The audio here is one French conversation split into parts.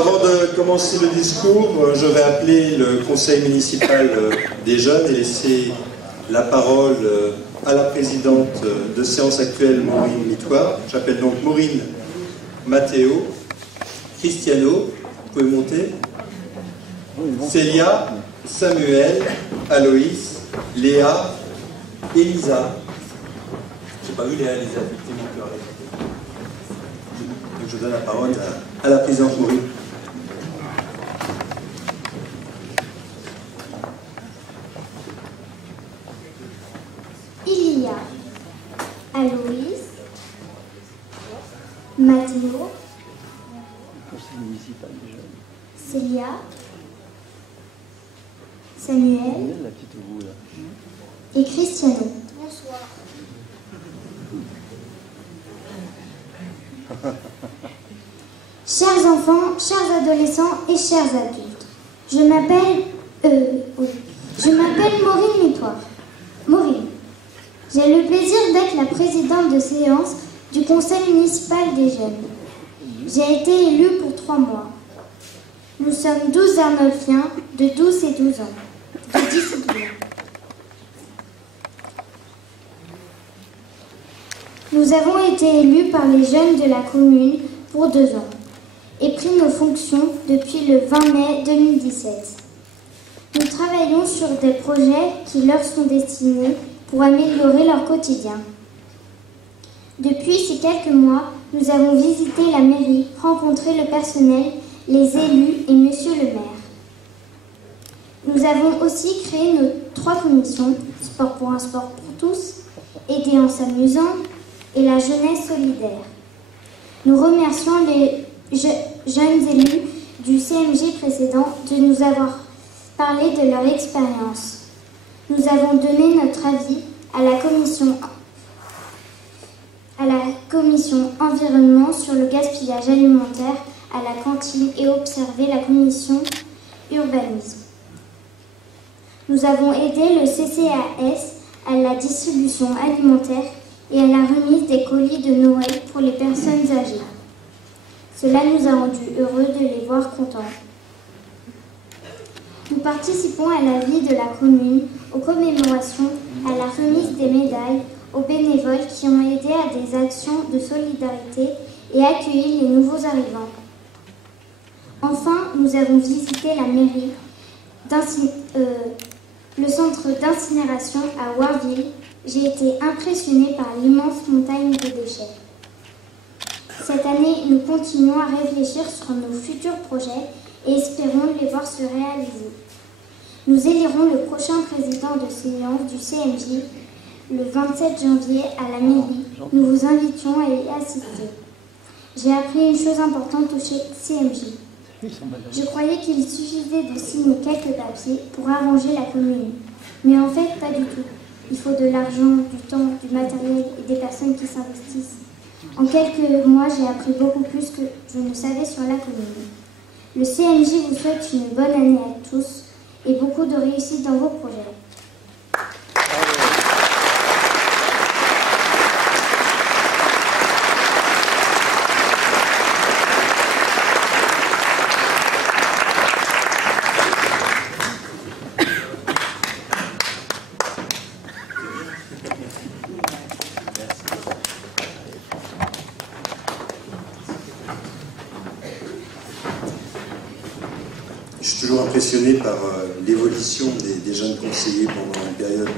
Avant de commencer le discours, je vais appeler le conseil municipal des jeunes et laisser la parole à la présidente de séance actuelle, Maureen Mitoire. J'appelle donc Maureen, Matteo, Cristiano, vous pouvez monter, Célia, Samuel, Aloïs, Léa, Elisa. Je n'ai pas vu Léa, Elisa, effectivement. Donc je donne la parole à la présidente Maureen. Il y a Aloïs, Matteo, Célia, Samuel et Cristiano. Bonsoir. Chers enfants, chers adolescents et chers adultes, je m'appelle Maureen Mitoire. Maureen. J'ai le plaisir d'être la présidente de séance du conseil municipal des jeunes. J'ai été élue pour 3 mois. Nous sommes 12 Arnolfiens de 12 et 12 ans. De 10 et 12 ans. Nous avons été élus par les jeunes de la commune pour 2 ans et pris nos fonctions depuis le 20 mai 2017. Nous travaillons sur des projets qui leur sont destinés pour améliorer leur quotidien. Depuis ces quelques mois, nous avons visité la mairie, rencontré le personnel, les élus et monsieur le maire. Nous avons aussi créé nos 3 commissions, Sport pour un sport pour tous, Aider en s'amusant et la jeunesse solidaire. Nous remercions les jeunes élus du CMJ précédent de nous avoir parlé de leur expérience. Nous avons donné notre avis à la commission environnement sur le gaspillage alimentaire à la cantine et observé la commission urbanisme. Nous avons aidé le CCAS à la distribution alimentaire et à la remise des colis de Noël pour les personnes âgées. Cela nous a rendus heureux de les voir contents. Nous participons à la vie de la commune, aux commémorations, à la remise des médailles, aux bénévoles qui ont aidé à des actions de solidarité et accueilli les nouveaux arrivants. Enfin, nous avons visité la mairie, le centre d'incinération à Warville. J'ai été impressionnée par l'immense montagne de déchets. Cette année, nous continuons à réfléchir sur nos futurs projets et espérons les voir se réaliser. Nous élirons le prochain président de séance du CMJ le 27 janvier à la mairie. Nous vous invitions à y assister. J'ai appris une chose importante au CMJ. Je croyais qu'il suffisait de signer quelques papiers pour arranger la commune. Mais en fait, pas du tout. Il faut de l'argent, du temps, du matériel et des personnes qui s'investissent. En quelques mois, j'ai appris beaucoup plus que je ne savais sur la commune. Le CMJ vous souhaite une bonne année à tous et beaucoup de réussite dans vos projets. Je suis toujours impressionné par l'évolution des jeunes conseillers pendant une période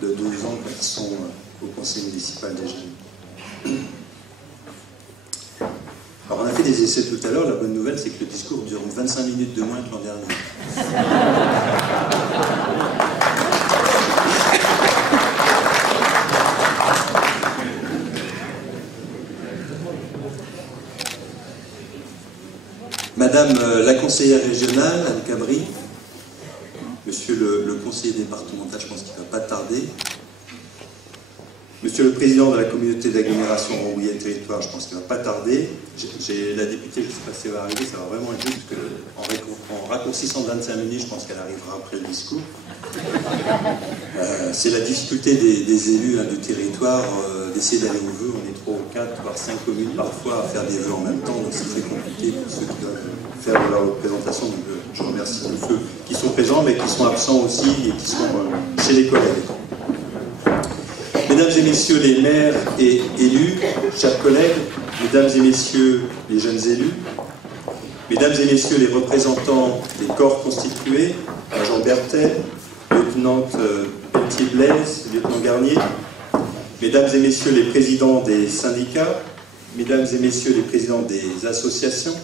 de 2 ans quand ils sont au conseil municipal des jeunes. Alors on a fait des essais tout à l'heure, la bonne nouvelle c'est que le discours dure 25 minutes de moins que l'an dernier. Madame la conseillère régionale, Anne Cabri, Monsieur le conseiller départemental, je pense qu'il ne va pas tarder, Monsieur le président de la communauté d'agglomération Rambouillet Territoire, je pense qu'il ne va pas tarder, j'ai la députée, je ne sais pas si elle va arriver, ça va vraiment être juste, parce qu'en raccourcissant de 25 minutes, je pense qu'elle arrivera après le discours. C'est la difficulté des élus du territoire d'essayer d'aller aux vœux. On est 3 ou 4, voire 5 communes parfois à faire des vœux en même temps, donc c'est très compliqué pour ceux qui doivent faire de la représentation. Donc, je remercie tous ceux qui sont présents, mais qui sont absents aussi et qui sont chez les collègues. Mesdames et messieurs les maires et élus, chers collègues, mesdames et messieurs les jeunes élus, mesdames et messieurs les représentants des corps constitués, Major Berthet, lieutenant Pelletier-Blaise, lieutenant Garnier, mesdames et messieurs les présidents des syndicats, mesdames et messieurs les présidents des associations,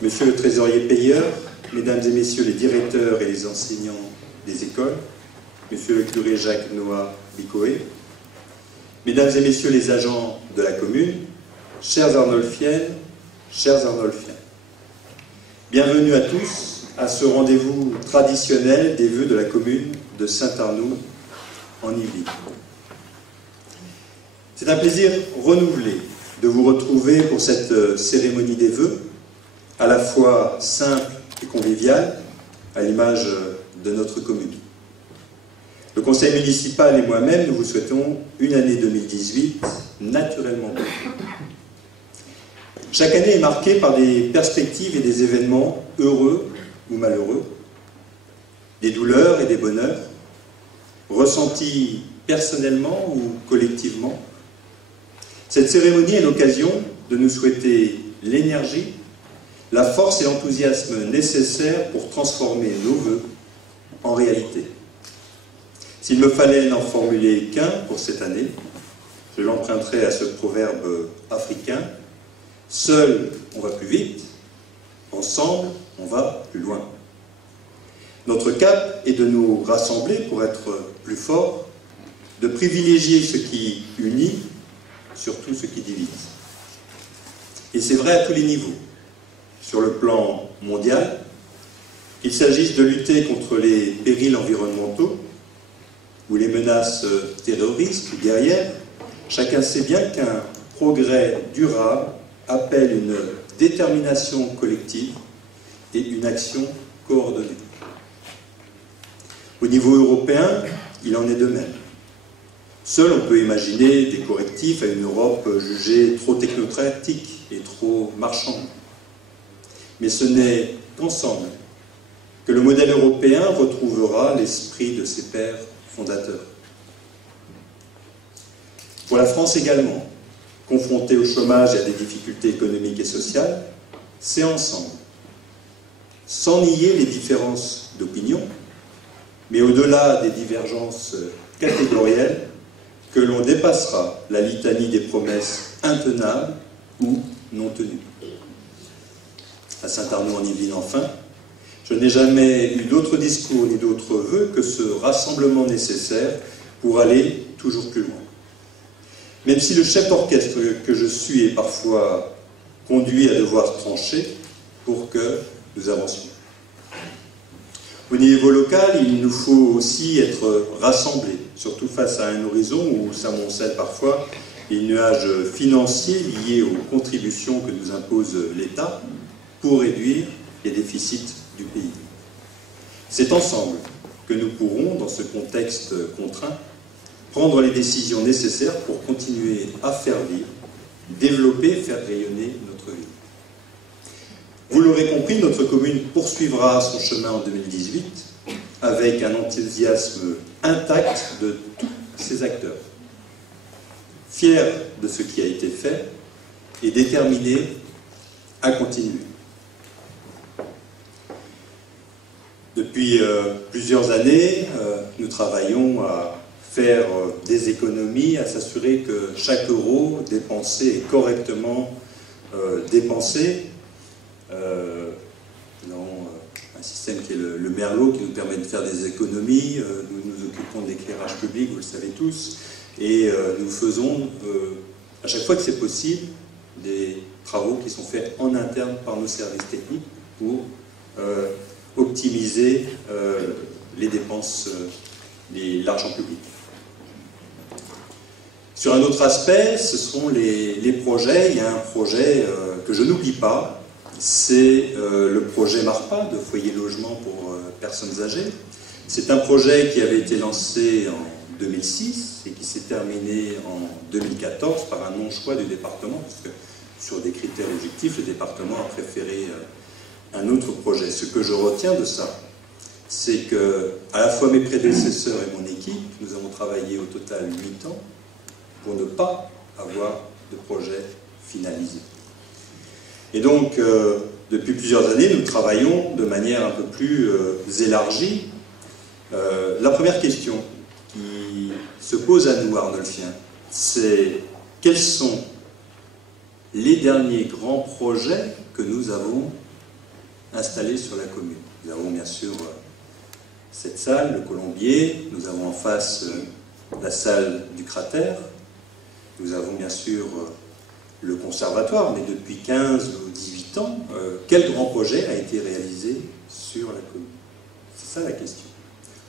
monsieur le trésorier payeur, mesdames et messieurs les directeurs et les enseignants des écoles, monsieur le curé Jacques Noah Bicoé, mesdames et messieurs les agents de la commune, chères Arnolfiennes, chers Arnolfiens. Bienvenue à tous à ce rendez-vous traditionnel des vœux de la commune de Saint-Arnoult en Yvelines. C'est un plaisir renouvelé de vous retrouver pour cette cérémonie des vœux, à la fois simple et conviviale, à l'image de notre commune. Le conseil municipal et moi-même, nous vous souhaitons une année 2018 naturellement bonne. Chaque année est marquée par des perspectives et des événements heureux ou malheureux, des douleurs et des bonheurs, ressentis personnellement ou collectivement. Cette cérémonie est l'occasion de nous souhaiter l'énergie, la force et l'enthousiasme nécessaires pour transformer nos vœux en réalité. S'il me fallait n'en formuler qu'un pour cette année, je l'emprunterais à ce proverbe africain: seul, on va plus vite, ensemble, on va plus loin. Notre cap est de nous rassembler pour être plus forts, de privilégier ce qui unit, surtout ce qui divise. Et c'est vrai à tous les niveaux. Sur le plan mondial, qu'il s'agisse de lutter contre les périls environnementaux ou les menaces terroristes ou guerrières, chacun sait bien qu'un progrès durable appelle une détermination collective et une action coordonnée. Au niveau européen, il en est de même. Seul, on peut imaginer des correctifs à une Europe jugée trop technocratique et trop marchande. Mais ce n'est qu'ensemble que le modèle européen retrouvera l'esprit de ses pères fondateurs. Pour la France également, confrontée au chômage et à des difficultés économiques et sociales, c'est ensemble, sans nier les différences d'opinion, mais au-delà des divergences catégorielles, que l'on dépassera la litanie des promesses intenables ou non tenues. À Saint-Arnoult en Yvelines enfin, je n'ai jamais eu d'autre discours ni d'autre vœu que ce rassemblement nécessaire pour aller toujours plus loin. Même si le chef d'orchestre que je suis est parfois conduit à devoir trancher pour que nous avancions. Au niveau local, il nous faut aussi être rassemblés, surtout face à un horizon où s'amoncellent parfois les nuages financiers liés aux contributions que nous impose l'État pour réduire les déficits du pays. C'est ensemble que nous pourrons, dans ce contexte contraint, prendre les décisions nécessaires pour continuer à faire vivre, développer, faire rayonner notre ville. Vous l'aurez compris, notre commune poursuivra son chemin en 2018 avec un enthousiasme intact de tous ses acteurs, fiers de ce qui a été fait et déterminés à continuer. Depuis plusieurs années, nous travaillons à faire des économies, à s'assurer que chaque euro dépensé est correctement dépensé. Un système qui est le Merlot, qui nous permet de faire des économies. Nous nous occupons de l'éclairage public, vous le savez tous, et nous faisons, à chaque fois que c'est possible, des travaux qui sont faits en interne par nos services techniques pour optimiser les dépenses, l'argent public. Sur un autre aspect, ce sont les projets. Il y a un projet que je n'oublie pas, c'est le projet MARPA, de foyer logement pour personnes âgées. C'est un projet qui avait été lancé en 2006 et qui s'est terminé en 2014 par un non-choix du département, parce que sur des critères objectifs, le département a préféré un autre projet. Ce que je retiens de ça, c'est que, à la fois mes prédécesseurs et mon équipe, nous avons travaillé au total 8 ans pour ne pas avoir de projet finalisé. Et donc, depuis plusieurs années, nous travaillons de manière un peu plus élargie. La première question qui se pose à nous, Arnolfiens, c'est quels sont les derniers grands projets que nous avons installés sur la commune. Nous avons bien sûr cette salle, le Colombier, nous avons en face la salle du cratère, nous avons bien sûr le conservatoire, mais depuis 15 ou 18 ans, quel grand projet a été réalisé sur la commune? C'est ça la question.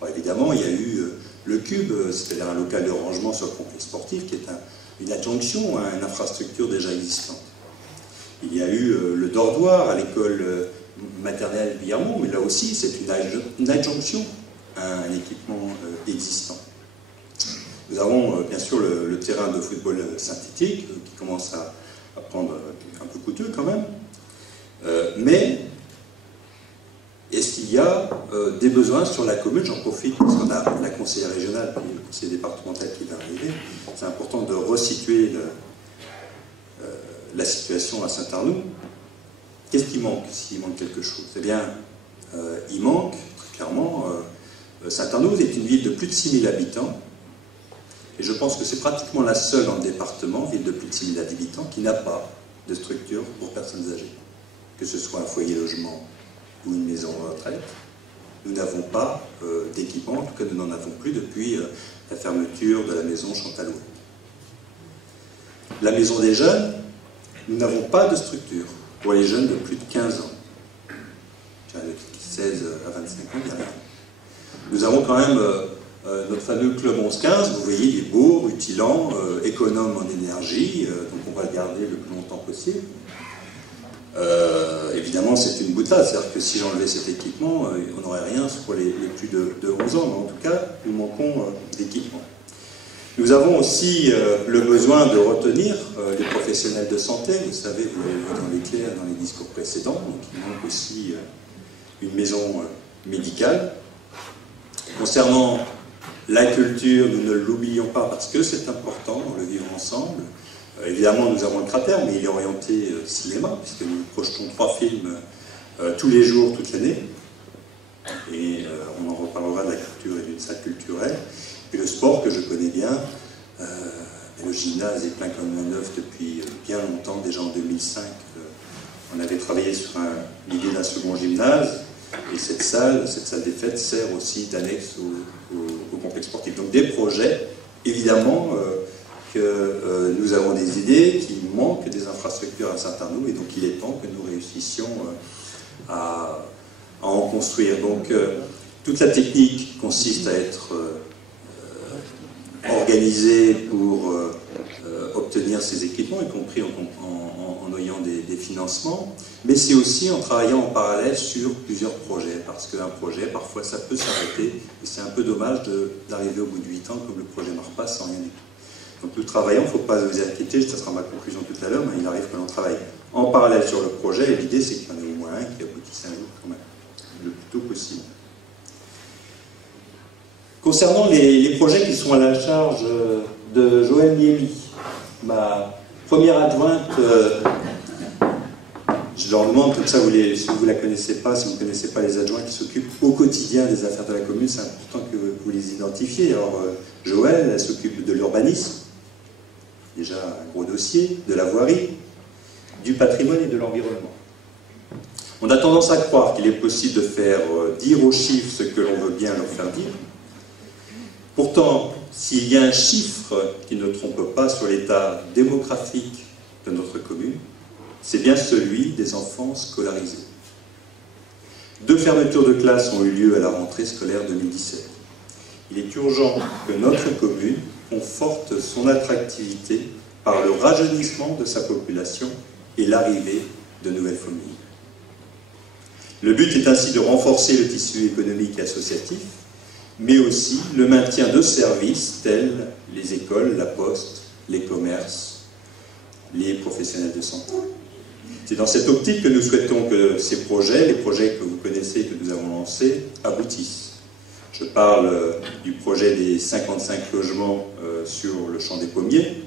Alors évidemment, il y a eu le Cube, c'est-à-dire un local de rangement sur le complexe sportif, qui est une adjonction à une infrastructure déjà existante. Il y a eu le dortoir à l'école maternelle Villarmont, mais là aussi, c'est une adjonction à un équipement existant. Nous avons bien sûr le terrain de football synthétique, qui commence à prendre un peu coûteux quand même, mais est-ce qu'il y a des besoins sur la commune? J'en profite parce qu'on a la conseillère régionale et le conseiller départemental qui va arriver. C'est important de resituer la situation à Saint-Arnoult. Qu'est-ce qui manque s'il manque quelque chose? Eh bien, il manque, très clairement, Saint-Arnoult est une ville de plus de 6 000 habitants, et je pense que c'est pratiquement la seule dans le département, ville de plus de 6 000 habitants, qui n'a pas de structure pour personnes âgées. Que ce soit un foyer logement ou une maison de retraite, nous n'avons pas d'équipement, en tout cas nous n'en avons plus depuis la fermeture de la maison Chantalouet. La maison des jeunes, nous n'avons pas de structure pour les jeunes de plus de 15 ans. De 16 à 25 ans, il n'y a rien. Nous avons quand même notre fameux club 11-15, vous voyez, il est beau, rutilant, économe en énergie, donc on va le garder le plus longtemps possible. Évidemment, c'est une boutade, c'est-à-dire que si j'enlevais cet équipement, on n'aurait rien pour les plus de 11 ans, mais en tout cas, nous manquons d'équipement. Nous avons aussi le besoin de retenir les professionnels de santé. Vous savez, vous l'avez vu dans l'éclair, dans les discours précédents, donc il manque aussi une maison médicale. Concernant la culture, nous ne l'oublions pas parce que c'est important, on le vivre ensemble. Évidemment, nous avons le cratère, mais il est orienté cinéma, puisque nous projetons 3 films tous les jours, toute l'année. Et on en reparlera de la culture et d'une salle culturelle. Et le sport que je connais bien, le gymnase est plein comme un œuf depuis bien longtemps, déjà en 2005. On avait travaillé sur l'idée d'un second gymnase, et cette salle des fêtes sert aussi d'annexe au complexe sportif. Donc des projets, évidemment, que nous avons des idées, qu'il manque des infrastructures à Saint-Arnoult, et donc il est temps que nous réussissions à en construire. Donc toute la technique consiste à être organisée pour obtenir ces équipements, y compris en ayant des financements, mais c'est aussi en travaillant en parallèle sur plusieurs projets, parce qu'un projet, parfois, ça peut s'arrêter, et c'est un peu dommage d'arriver au bout de 8 ans, comme le projet Marpas, sans rien du tout. Donc nous travaillons, il ne faut pas vous inquiéter, ça sera ma conclusion tout à l'heure, mais il arrive que l'on travaille en parallèle sur le projet, et l'idée c'est qu'il y en ait au moins un qui aboutisse un jour quand même, le plus tôt possible. Concernant les projets qui sont à la charge de Joëlle Niemi, ma première adjointe, je leur demande comme ça, si vous ne la connaissez pas, si vous ne connaissez pas les adjoints qui s'occupent au quotidien des affaires de la commune, c'est important que vous les identifiez. Alors Joëlle, elle s'occupe de l'urbanisme, déjà un gros dossier, de la voirie, du patrimoine et de l'environnement. On a tendance à croire qu'il est possible de faire dire aux chiffres ce que l'on veut bien leur faire dire. Pourtant, s'il y a un chiffre qui ne trompe pas sur l'état démographique de notre commune, c'est bien celui des enfants scolarisés. 2 fermetures de classes ont eu lieu à la rentrée scolaire 2017. Il est urgent que notre commune conforte son attractivité par le rajeunissement de sa population et l'arrivée de nouvelles familles. Le but est ainsi de renforcer le tissu économique et associatif, mais aussi le maintien de services tels les écoles, la poste, les commerces, les professionnels de santé. C'est dans cette optique que nous souhaitons que ces projets, les projets que vous connaissez, que nous avons lancés, aboutissent. Je parle du projet des 55 logements sur le champ des Pommiers.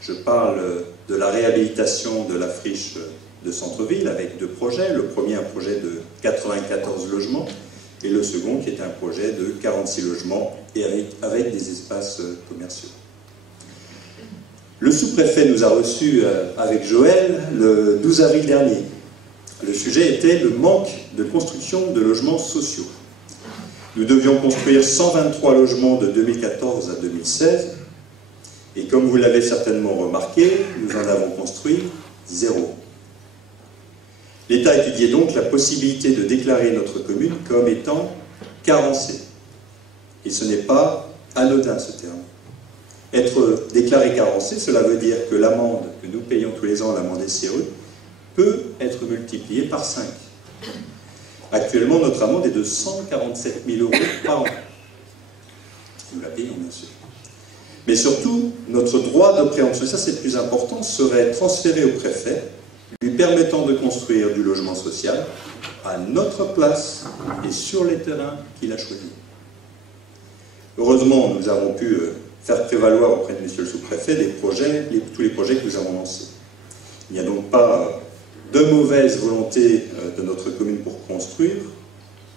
Je parle de la réhabilitation de la friche de centre-ville avec 2 projets. Le premier, un projet de 94 logements, et le second qui est un projet de 46 logements et avec des espaces commerciaux. Le sous-préfet nous a reçus avec Joël le 12 avril dernier. Le sujet était le manque de construction de logements sociaux. Nous devions construire 123 logements de 2014 à 2016, et comme vous l'avez certainement remarqué, nous en avons construit 0. L'État étudiait donc la possibilité de déclarer notre commune comme étant carencée. Et ce n'est pas anodin ce terme. Être déclaré carencé, cela veut dire que l'amende que nous payons tous les ans, l'amende SRU, peut être multipliée par 5. Actuellement, notre amende est de 147 000 € par an. Nous la payons, bien sûr. Mais surtout, notre droit de préemption, et ça c'est le plus important, serait transféré au préfet, lui permettant de construire du logement social à notre place et sur les terrains qu'il a choisis. Heureusement, nous avons pu faire prévaloir auprès de monsieur le sous-préfet tous les projets que nous avons lancés. Il n'y a donc pas de mauvaise volonté de notre commune pour construire,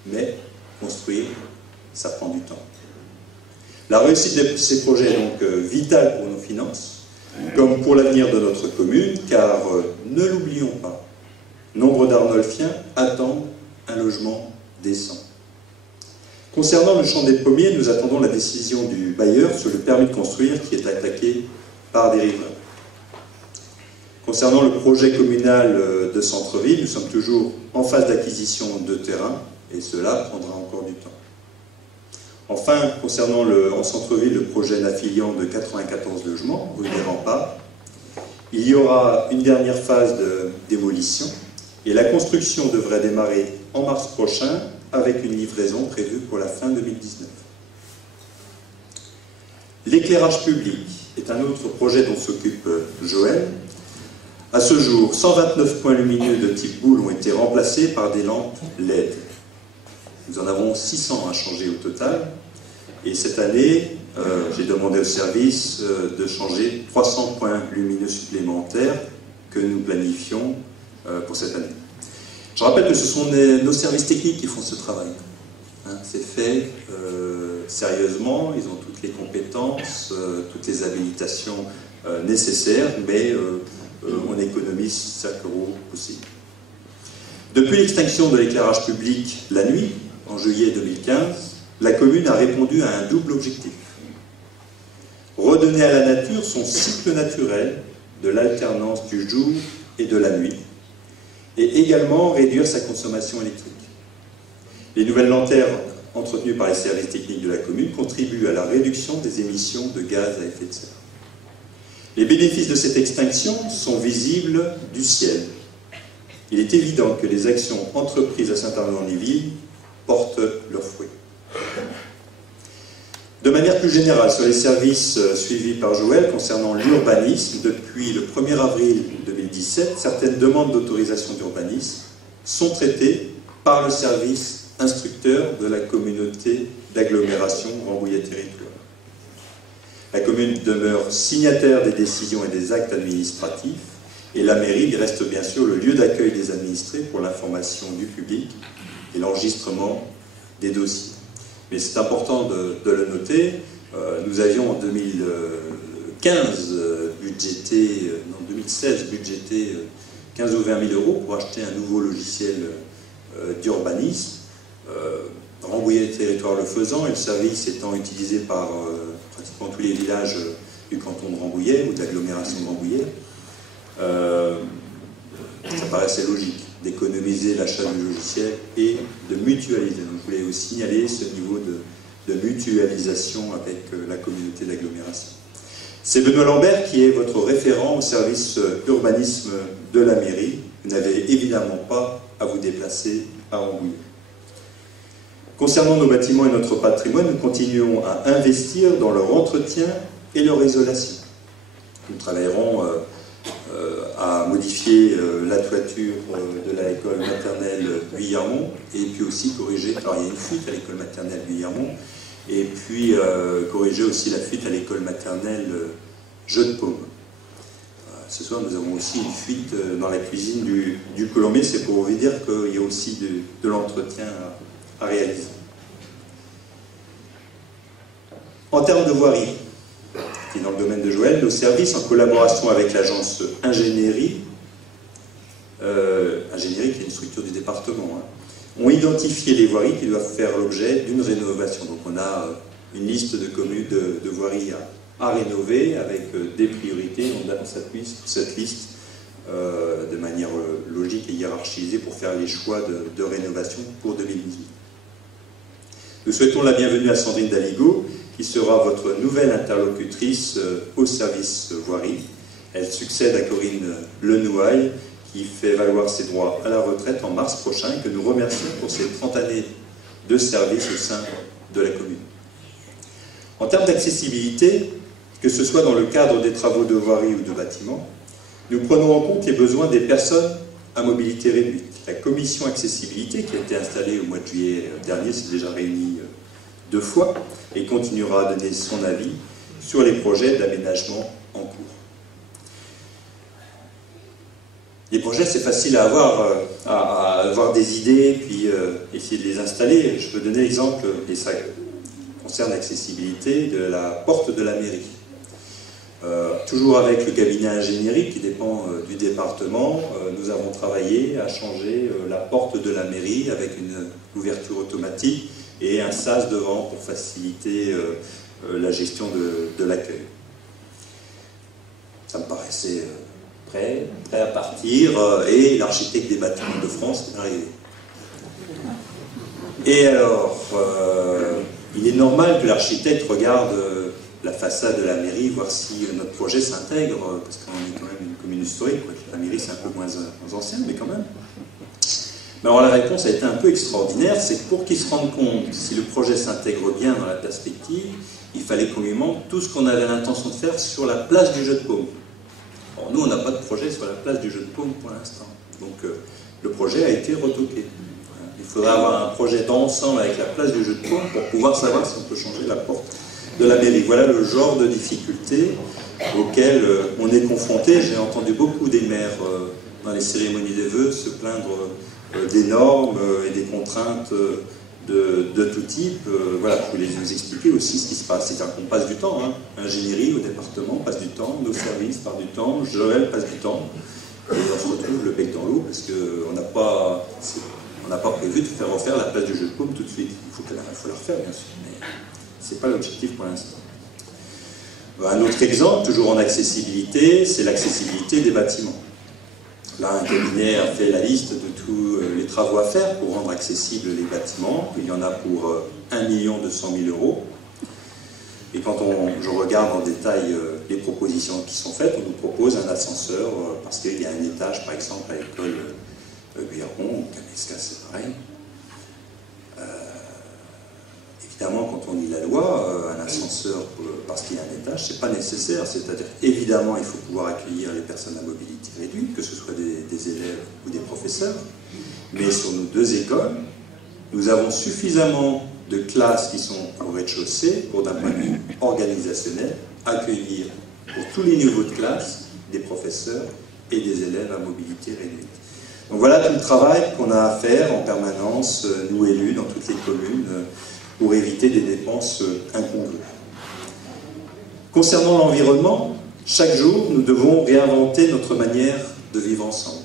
mais construire, ça prend du temps. La réussite de ces projets est donc vitale pour nos finances, comme pour l'avenir de notre commune, car ne l'oublions pas, nombre d'Arnolfiens attendent un logement décent. Concernant le champ des Pommiers, nous attendons la décision du bailleur sur le permis de construire qui est attaqué par des riverains. Concernant le projet communal de centre-ville, nous sommes toujours en phase d'acquisition de terrain et cela prendra encore du temps. Enfin, concernant en centre-ville le projet d'affiliant de 94 logements, rue des Remparts, il y aura une dernière phase de démolition et la construction devrait démarrer en mars prochain avec une livraison prévue pour la fin 2019. L'éclairage public est un autre projet dont s'occupe Joël. À ce jour, 129 points lumineux de type boule ont été remplacés par des lampes LED. Nous en avons 600 à changer au total. Et cette année, j'ai demandé au service de changer 300 points lumineux supplémentaires que nous planifions pour cette année. Je rappelle que ce sont nos services techniques qui font ce travail. C'est fait sérieusement, ils ont toutes les compétences, toutes les habilitations nécessaires, mais on économise chaque euro possible. Depuis l'extinction de l'éclairage public la nuit, en juillet 2015, la commune a répondu à un double objectif. Redonner à la nature son cycle naturel de l'alternance du jour et de la nuit, et également réduire sa consommation électrique. Les nouvelles lanternes entretenues par les services techniques de la commune contribuent à la réduction des émissions de gaz à effet de serre. Les bénéfices de cette extinction sont visibles du ciel. Il est évident que les actions entreprises à Saint-Arnaud-en-Yvelines portent leurs fruits. De manière plus générale, sur les services suivis par Joël concernant l'urbanisme, depuis le 1er avril 2017, certaines demandes d'autorisation d'urbanisme sont traitées par le service instructeur de la communauté d'agglomération Rambouillet-Territoire. La commune demeure signataire des décisions et des actes administratifs et la mairie reste bien sûr le lieu d'accueil des administrés pour l'information du public et l'enregistrement des dossiers. Mais c'est important de le noter, nous avions en 2016 budgété 15 ou 20 000 € pour acheter un nouveau logiciel d'urbanisme. Rambouillet-Territoire le faisant et le service étant utilisé par pratiquement tous les villages du canton de Rambouillet ou de l'agglomération de Rambouillet, ça paraissait logique d'économiser l'achat du logiciel et de mutualiser. Donc, je voulais aussi signaler ce niveau de mutualisation avec la communauté d'agglomération. C'est Benoît Lambert qui est votre référent au service urbanisme de la mairie. Vous n'avez évidemment pas à vous déplacer à Rambouillet. Concernant nos bâtiments et notre patrimoine, nous continuons à investir dans leur entretien et leur isolation. Nous travaillerons a modifié la toiture de l'école maternelle Guillermont, et puis aussi corrigé, alors il y a une fuite à l'école maternelle Guillermont, et puis corriger aussi la fuite à l'école maternelle Jeu de Paume. Ce soir, nous avons aussi une fuite dans la cuisine du Colombier. C'est pour vous dire qu'il y a aussi de l'entretien à réaliser. En termes de voirie, qui est dans le domaine de Joël, nos services, en collaboration avec l'agence Ingénierie, Ingénierie qui est une structure du département, ont identifié les voiries qui doivent faire l'objet d'une rénovation. Donc on a une liste de communes de voiries à rénover avec des priorités. On s'appuie sur cette liste de manière logique et hiérarchisée pour faire les choix de rénovation pour 2018. Nous souhaitons la bienvenue à Sandrine Daligo, qui sera votre nouvelle interlocutrice au service voirie. Elle succède à Corinne Lenouaille, qui fait valoir ses droits à la retraite en mars prochain, et que nous remercions pour ses 30 années de service au sein de la commune. En termes d'accessibilité, que ce soit dans le cadre des travaux de voirie ou de bâtiments, nous prenons en compte les besoins des personnes à mobilité réduite. La commission accessibilité, qui a été installée au mois de juillet dernier, s'est déjà réunie 2 fois et continuera à donner son avis sur les projets d'aménagement en cours. Les projets, c'est facile à avoir des idées, puis essayer de les installer. Je peux donner l'exemple, et ça concerne l'accessibilité, de la porte de la mairie. Toujours avec le cabinet ingénierie qui dépend du département, nous avons travaillé à changer la porte de la mairie avec une ouverture automatique et un sas devant pour faciliter la gestion de l'accueil. Ça me paraissait prêt à partir, et l'architecte des bâtiments de France est arrivé. Et alors, il est normal que l'architecte regarde la façade de la mairie, voir si notre projet s'intègre, parce qu'on est quand même une commune historique, quoi. La mairie c'est un peu moins ancienne, mais quand même. Mais alors la réponse a été un peu extraordinaire, c'est que pour qu'il se rende compte si le projet s'intègre bien dans la perspective, il fallait qu'on lui montre tout ce qu'on avait l'intention de faire sur la place du Jeu de Paume. Alors nous, on n'a pas de projet sur la place du Jeu de Paume pour l'instant, donc le projet a été retoqué. Il faudrait avoir un projet d'ensemble avec la place du Jeu de Paume pour pouvoir savoir si on peut changer la porte de la mairie. Voilà le genre de difficultés auxquelles on est confronté. J'ai entendu beaucoup des maires dans les cérémonies des vœux se plaindre des normes et des contraintes de tout type. Voilà, je voulais vous expliquer aussi ce qui se passe. C'est-à-dire qu'on passe du temps, hein. Ingénierie au département passe du temps, nos services passent du temps, Joël passe du temps, et on se retrouve le bec dans l'eau parce qu'on n'a pas prévu de faire refaire la place du Jeu de Paume tout de suite. Il faut la refaire, bien sûr, mais ce n'est pas l'objectif pour l'instant. Un autre exemple, toujours en accessibilité, c'est l'accessibilité des bâtiments. Là, un cabinet a fait la liste de tous les travaux à faire pour rendre accessibles les bâtiments. Il y en a pour 1 200 000 €. Et quand je regarde en détail les propositions qui sont faites, on nous propose un ascenseur parce qu'il y a un étage, par exemple, à l'école Guillermont, ou Canesca, c'est pareil. Évidemment, quand on lit la loi, un ascenseur, parce qu'il y a un étage, c'est pas nécessaire. C'est-à-dire, évidemment, il faut pouvoir accueillir les personnes à mobilité réduite, que ce soit des élèves ou des professeurs. Mais sur nos 2 écoles, nous avons suffisamment de classes qui sont au rez-de-chaussée pour, d'un point de vue organisationnel, accueillir pour tous les niveaux de classe des professeurs et des élèves à mobilité réduite. Donc voilà tout le travail qu'on a à faire en permanence, nous élus, dans toutes les communes, pour éviter des dépenses incongrues. Concernant l'environnement, chaque jour, nous devons réinventer notre manière de vivre ensemble.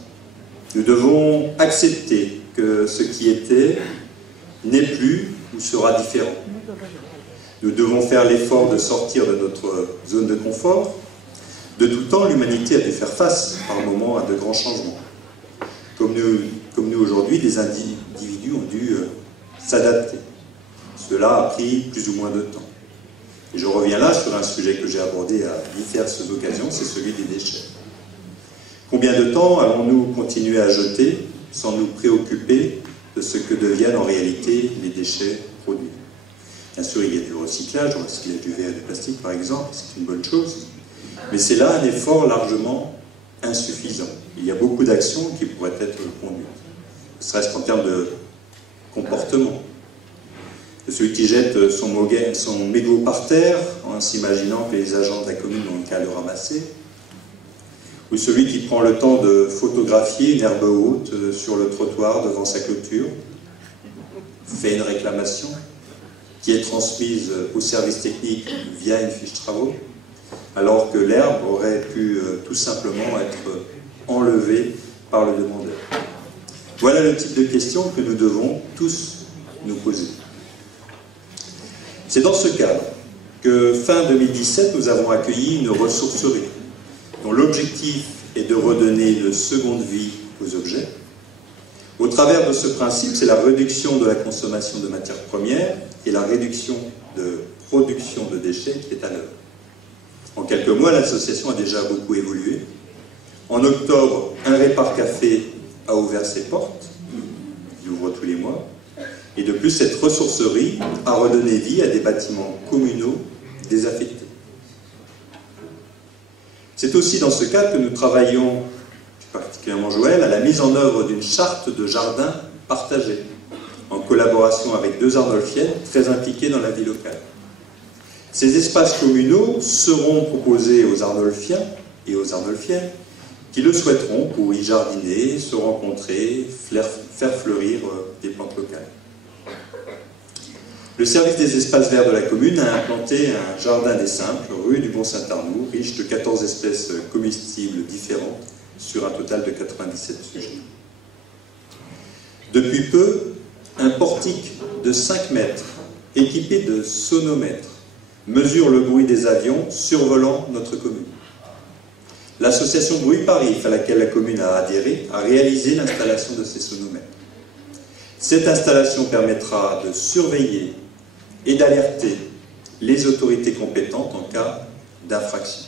Nous devons accepter que ce qui était n'est plus ou sera différent. Nous devons faire l'effort de sortir de notre zone de confort. De tout temps, l'humanité a dû faire face, par moments, à de grands changements. Comme nous aujourd'hui, des individus ont dû s'adapter. Cela a pris plus ou moins de temps. Et je reviens là sur un sujet que j'ai abordé à diverses occasions, c'est celui des déchets. Combien de temps allons-nous continuer à jeter sans nous préoccuper de ce que deviennent en réalité les déchets produits? Bien sûr, il y a du recyclage du verre et du plastique par exemple, c'est une bonne chose, mais c'est là un effort largement insuffisant. Il y a beaucoup d'actions qui pourraient être conduites, ne serait-ce qu'en termes de comportement. Celui qui jette son mégot par terre en s'imaginant que les agents de la commune n'ont qu'à le ramasser, ou celui qui prend le temps de photographier une herbe haute sur le trottoir devant sa clôture, fait une réclamation qui est transmise au service technique via une fiche travaux, alors que l'herbe aurait pu tout simplement être enlevée par le demandeur. Voilà le type de questions que nous devons tous nous poser. C'est dans ce cadre que fin 2017, nous avons accueilli une ressourcerie dont l'objectif est de redonner une seconde vie aux objets. Au travers de ce principe, c'est la réduction de la consommation de matières premières et la réduction de production de déchets qui est à l'œuvre. En quelques mois, l'association a déjà beaucoup évolué. En octobre, un Répar Café a ouvert ses portes. Il ouvre tous les mois. Et de plus, cette ressourcerie a redonné vie à des bâtiments communaux désaffectés. C'est aussi dans ce cadre que nous travaillons, particulièrement Joël, à la mise en œuvre d'une charte de jardin partagée, en collaboration avec 2 Arnolfiennes très impliquées dans la vie locale. Ces espaces communaux seront proposés aux Arnolfiens et aux Arnolfiennes qui le souhaiteront pour y jardiner, se rencontrer, faire fleurir des plantes locales. Le service des espaces verts de la commune a implanté un jardin des simples, rue du Bon-Saint-Arnoux, riche de 14 espèces comestibles différentes, sur un total de 97 sujets. Depuis peu, un portique de 5 mètres, équipé de sonomètres, mesure le bruit des avions survolant notre commune. L'association Bruit Paris, à laquelle la commune a adhéré, a réalisé l'installation de ces sonomètres. Cette installation permettra de surveiller et d'alerter les autorités compétentes en cas d'infraction.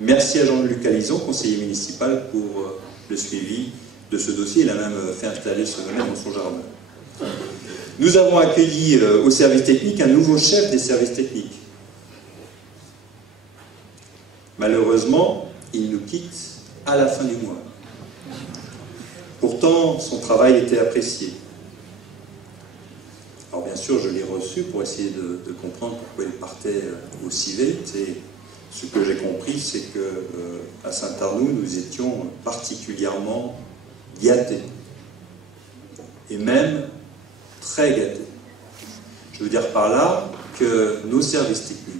Merci à Jean-Luc Alison, conseiller municipal, pour le suivi de ce dossier. Il a même fait installer ce sonomètre dans son jardin. Nous avons accueilli au service technique un nouveau chef des services techniques. Malheureusement, il nous quitte à la fin du mois. Pourtant, son travail était apprécié. Alors bien sûr, je l'ai reçu pour essayer de comprendre pourquoi il partait aussi vite. Et ce que j'ai compris, c'est qu'à Saint-Arnoux, nous étions particulièrement gâtés. Et même très gâtés. Je veux dire par là que nos services techniques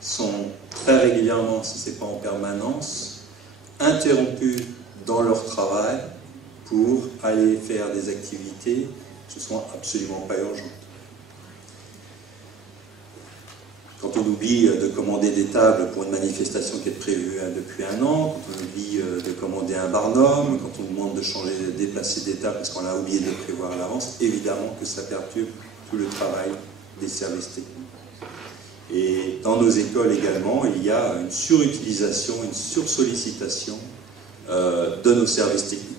sont très régulièrement, si ce n'est pas en permanence, interrompus dans leur travail pour aller faire des activités qui ne sont absolument pas urgentes. Quand on oublie de commander des tables pour une manifestation qui est prévue depuis 1 an, quand on oublie de commander un barnum, quand on demande de changer, de déplacer des tables parce qu'on a oublié de les prévoir à l'avance, évidemment que ça perturbe tout le travail des services techniques. Et dans nos écoles également, il y a une surutilisation, une sursollicitation de nos services techniques.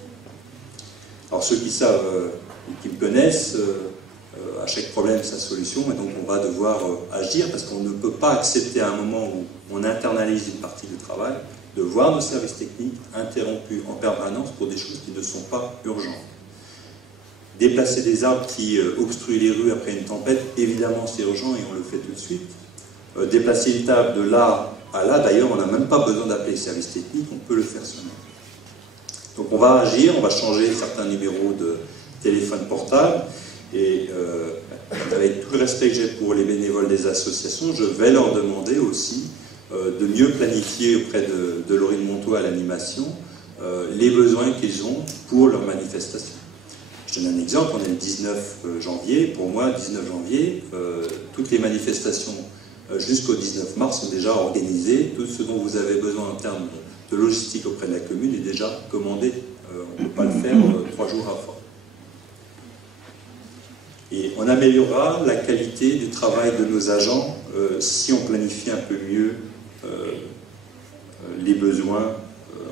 Alors ceux qui savent, qui me connaissent, à chaque problème sa solution, et donc on va devoir agir parce qu'on ne peut pas accepter à un moment où on internalise une partie du travail de voir nos services techniques interrompus en permanence pour des choses qui ne sont pas urgentes. Déplacer des arbres qui obstruent les rues après une tempête, évidemment c'est urgent et on le fait tout de suite. Déplacer une table de là à là, d'ailleurs on n'a même pas besoin d'appeler les services techniques, on peut le faire soi-même. Donc on va agir, on va changer certains numéros de téléphone portable, et avec tout le respect que j'ai pour les bénévoles des associations, je vais leur demander aussi de mieux planifier auprès de Laurine Montois à l'animation les besoins qu'ils ont pour leur manifestation. Je donne un exemple, on est le 19 janvier, pour moi, 19 janvier, toutes les manifestations jusqu'au 19 mars sont déjà organisées, tout ce dont vous avez besoin en termes de logistique auprès de la commune est déjà commandé, on ne peut pas le faire 3 jours avant. Et on améliorera la qualité du travail de nos agents si on planifie un peu mieux les besoins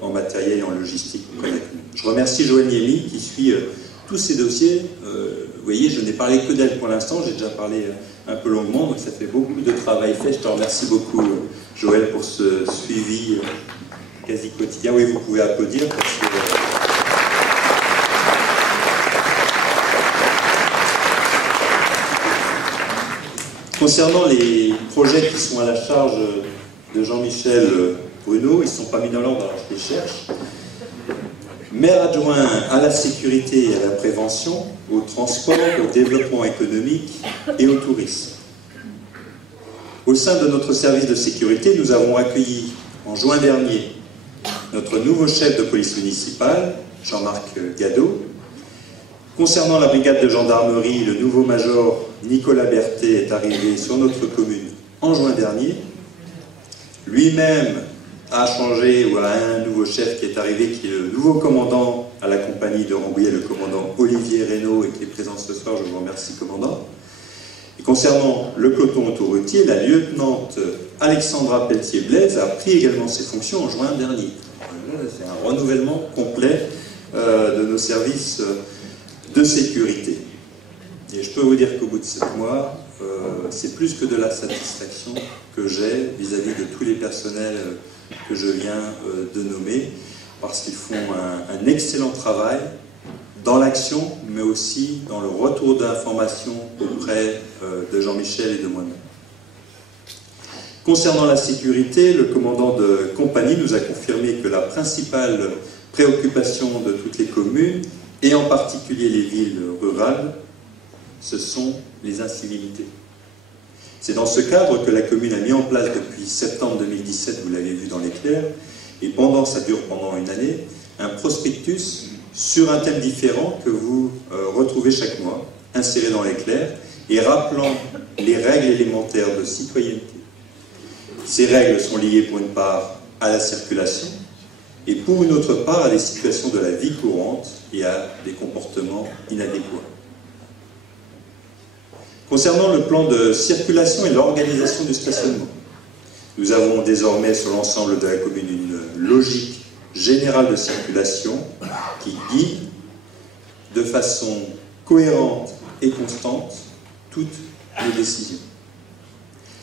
en matériel et en logistique auprès de la commune. Je remercie Joël Niemi qui suit tous ces dossiers. Vous voyez, je n'ai parlé que d'elle pour l'instant, j'ai déjà parlé un peu longuement, donc ça fait beaucoup de travail fait. Je te remercie beaucoup Joël pour ce suivi quasi quotidien. Oui, vous pouvez applaudir parce que... Concernant les projets qui sont à la charge de Jean-Michel Bruno, ils ne sont pas mis dans l'ordre, alors je les cherche. Maire adjoint à la sécurité et à la prévention, au transport, au développement économique et au tourisme. Au sein de notre service de sécurité, nous avons accueilli en juin dernier notre nouveau chef de police municipale, Jean-Marc Gadot. Concernant la brigade de gendarmerie, le nouveau major Nicolas Berthet est arrivé sur notre commune en juin dernier. Lui-même a changé ou a un nouveau chef qui est arrivé, qui est le nouveau commandant à la compagnie de Rambouillet, le commandant Olivier Reynaud, et qui est présent ce soir. Je vous remercie, commandant. Et concernant le peloton autoroutier, la lieutenante Alexandra Pelletier-Blaise a pris également ses fonctions en juin dernier. C'est un renouvellement complet de nos services de sécurité. Et je peux vous dire qu'au bout de 7 mois, c'est plus que de la satisfaction que j'ai vis-à-vis de tous les personnels que je viens de nommer, parce qu'ils font un excellent travail dans l'action, mais aussi dans le retour d'informations auprès de Jean-Michel et de moi-même. Concernant la sécurité, le commandant de compagnie nous a confirmé que la principale préoccupation de toutes les communes, et en particulier les villes rurales, ce sont les incivilités. C'est dans ce cadre que la commune a mis en place depuis septembre 2017, vous l'avez vu dans l'éclair, et ça dure pendant une année, un prospectus sur un thème différent que vous retrouvez chaque mois, inséré dans l'éclair, et rappelant les règles élémentaires de citoyenneté. Ces règles sont liées pour une part à la circulation, et pour une autre part à des situations de la vie courante et à des comportements inadéquats. Concernant le plan de circulation et l'organisation du stationnement, nous avons désormais sur l'ensemble de la commune une logique générale de circulation qui guide de façon cohérente et constante toutes nos décisions.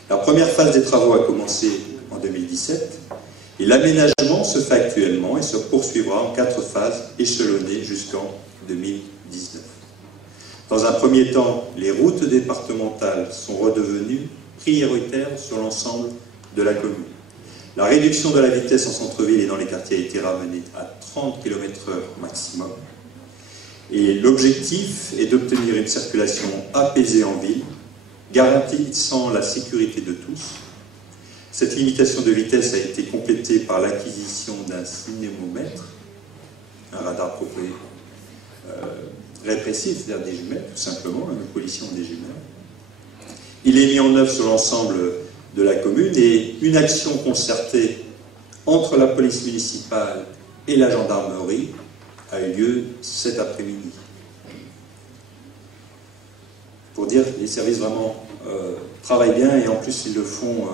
La première phase des travaux a commencé en 2017 et l'aménagement se fait actuellement et se poursuivra en 4 phases échelonnées jusqu'en 2019. Dans un premier temps, les routes départementales sont redevenues prioritaires sur l'ensemble de la commune. La réduction de la vitesse en centre-ville et dans les quartiers a été ramenée à 30 km/h maximum. Et l'objectif est d'obtenir une circulation apaisée en ville, garantissant la sécurité de tous. Cette limitation de vitesse a été complétée par l'acquisition d'un cinémomètre, un radar approprié, répressif, c'est-à-dire des jumelles, tout simplement, nos policiers ont des jumelles. Il est mis en œuvre sur l'ensemble de la commune et une action concertée entre la police municipale et la gendarmerie a eu lieu cet après-midi. Pour dire que les services vraiment travaillent bien et en plus ils le font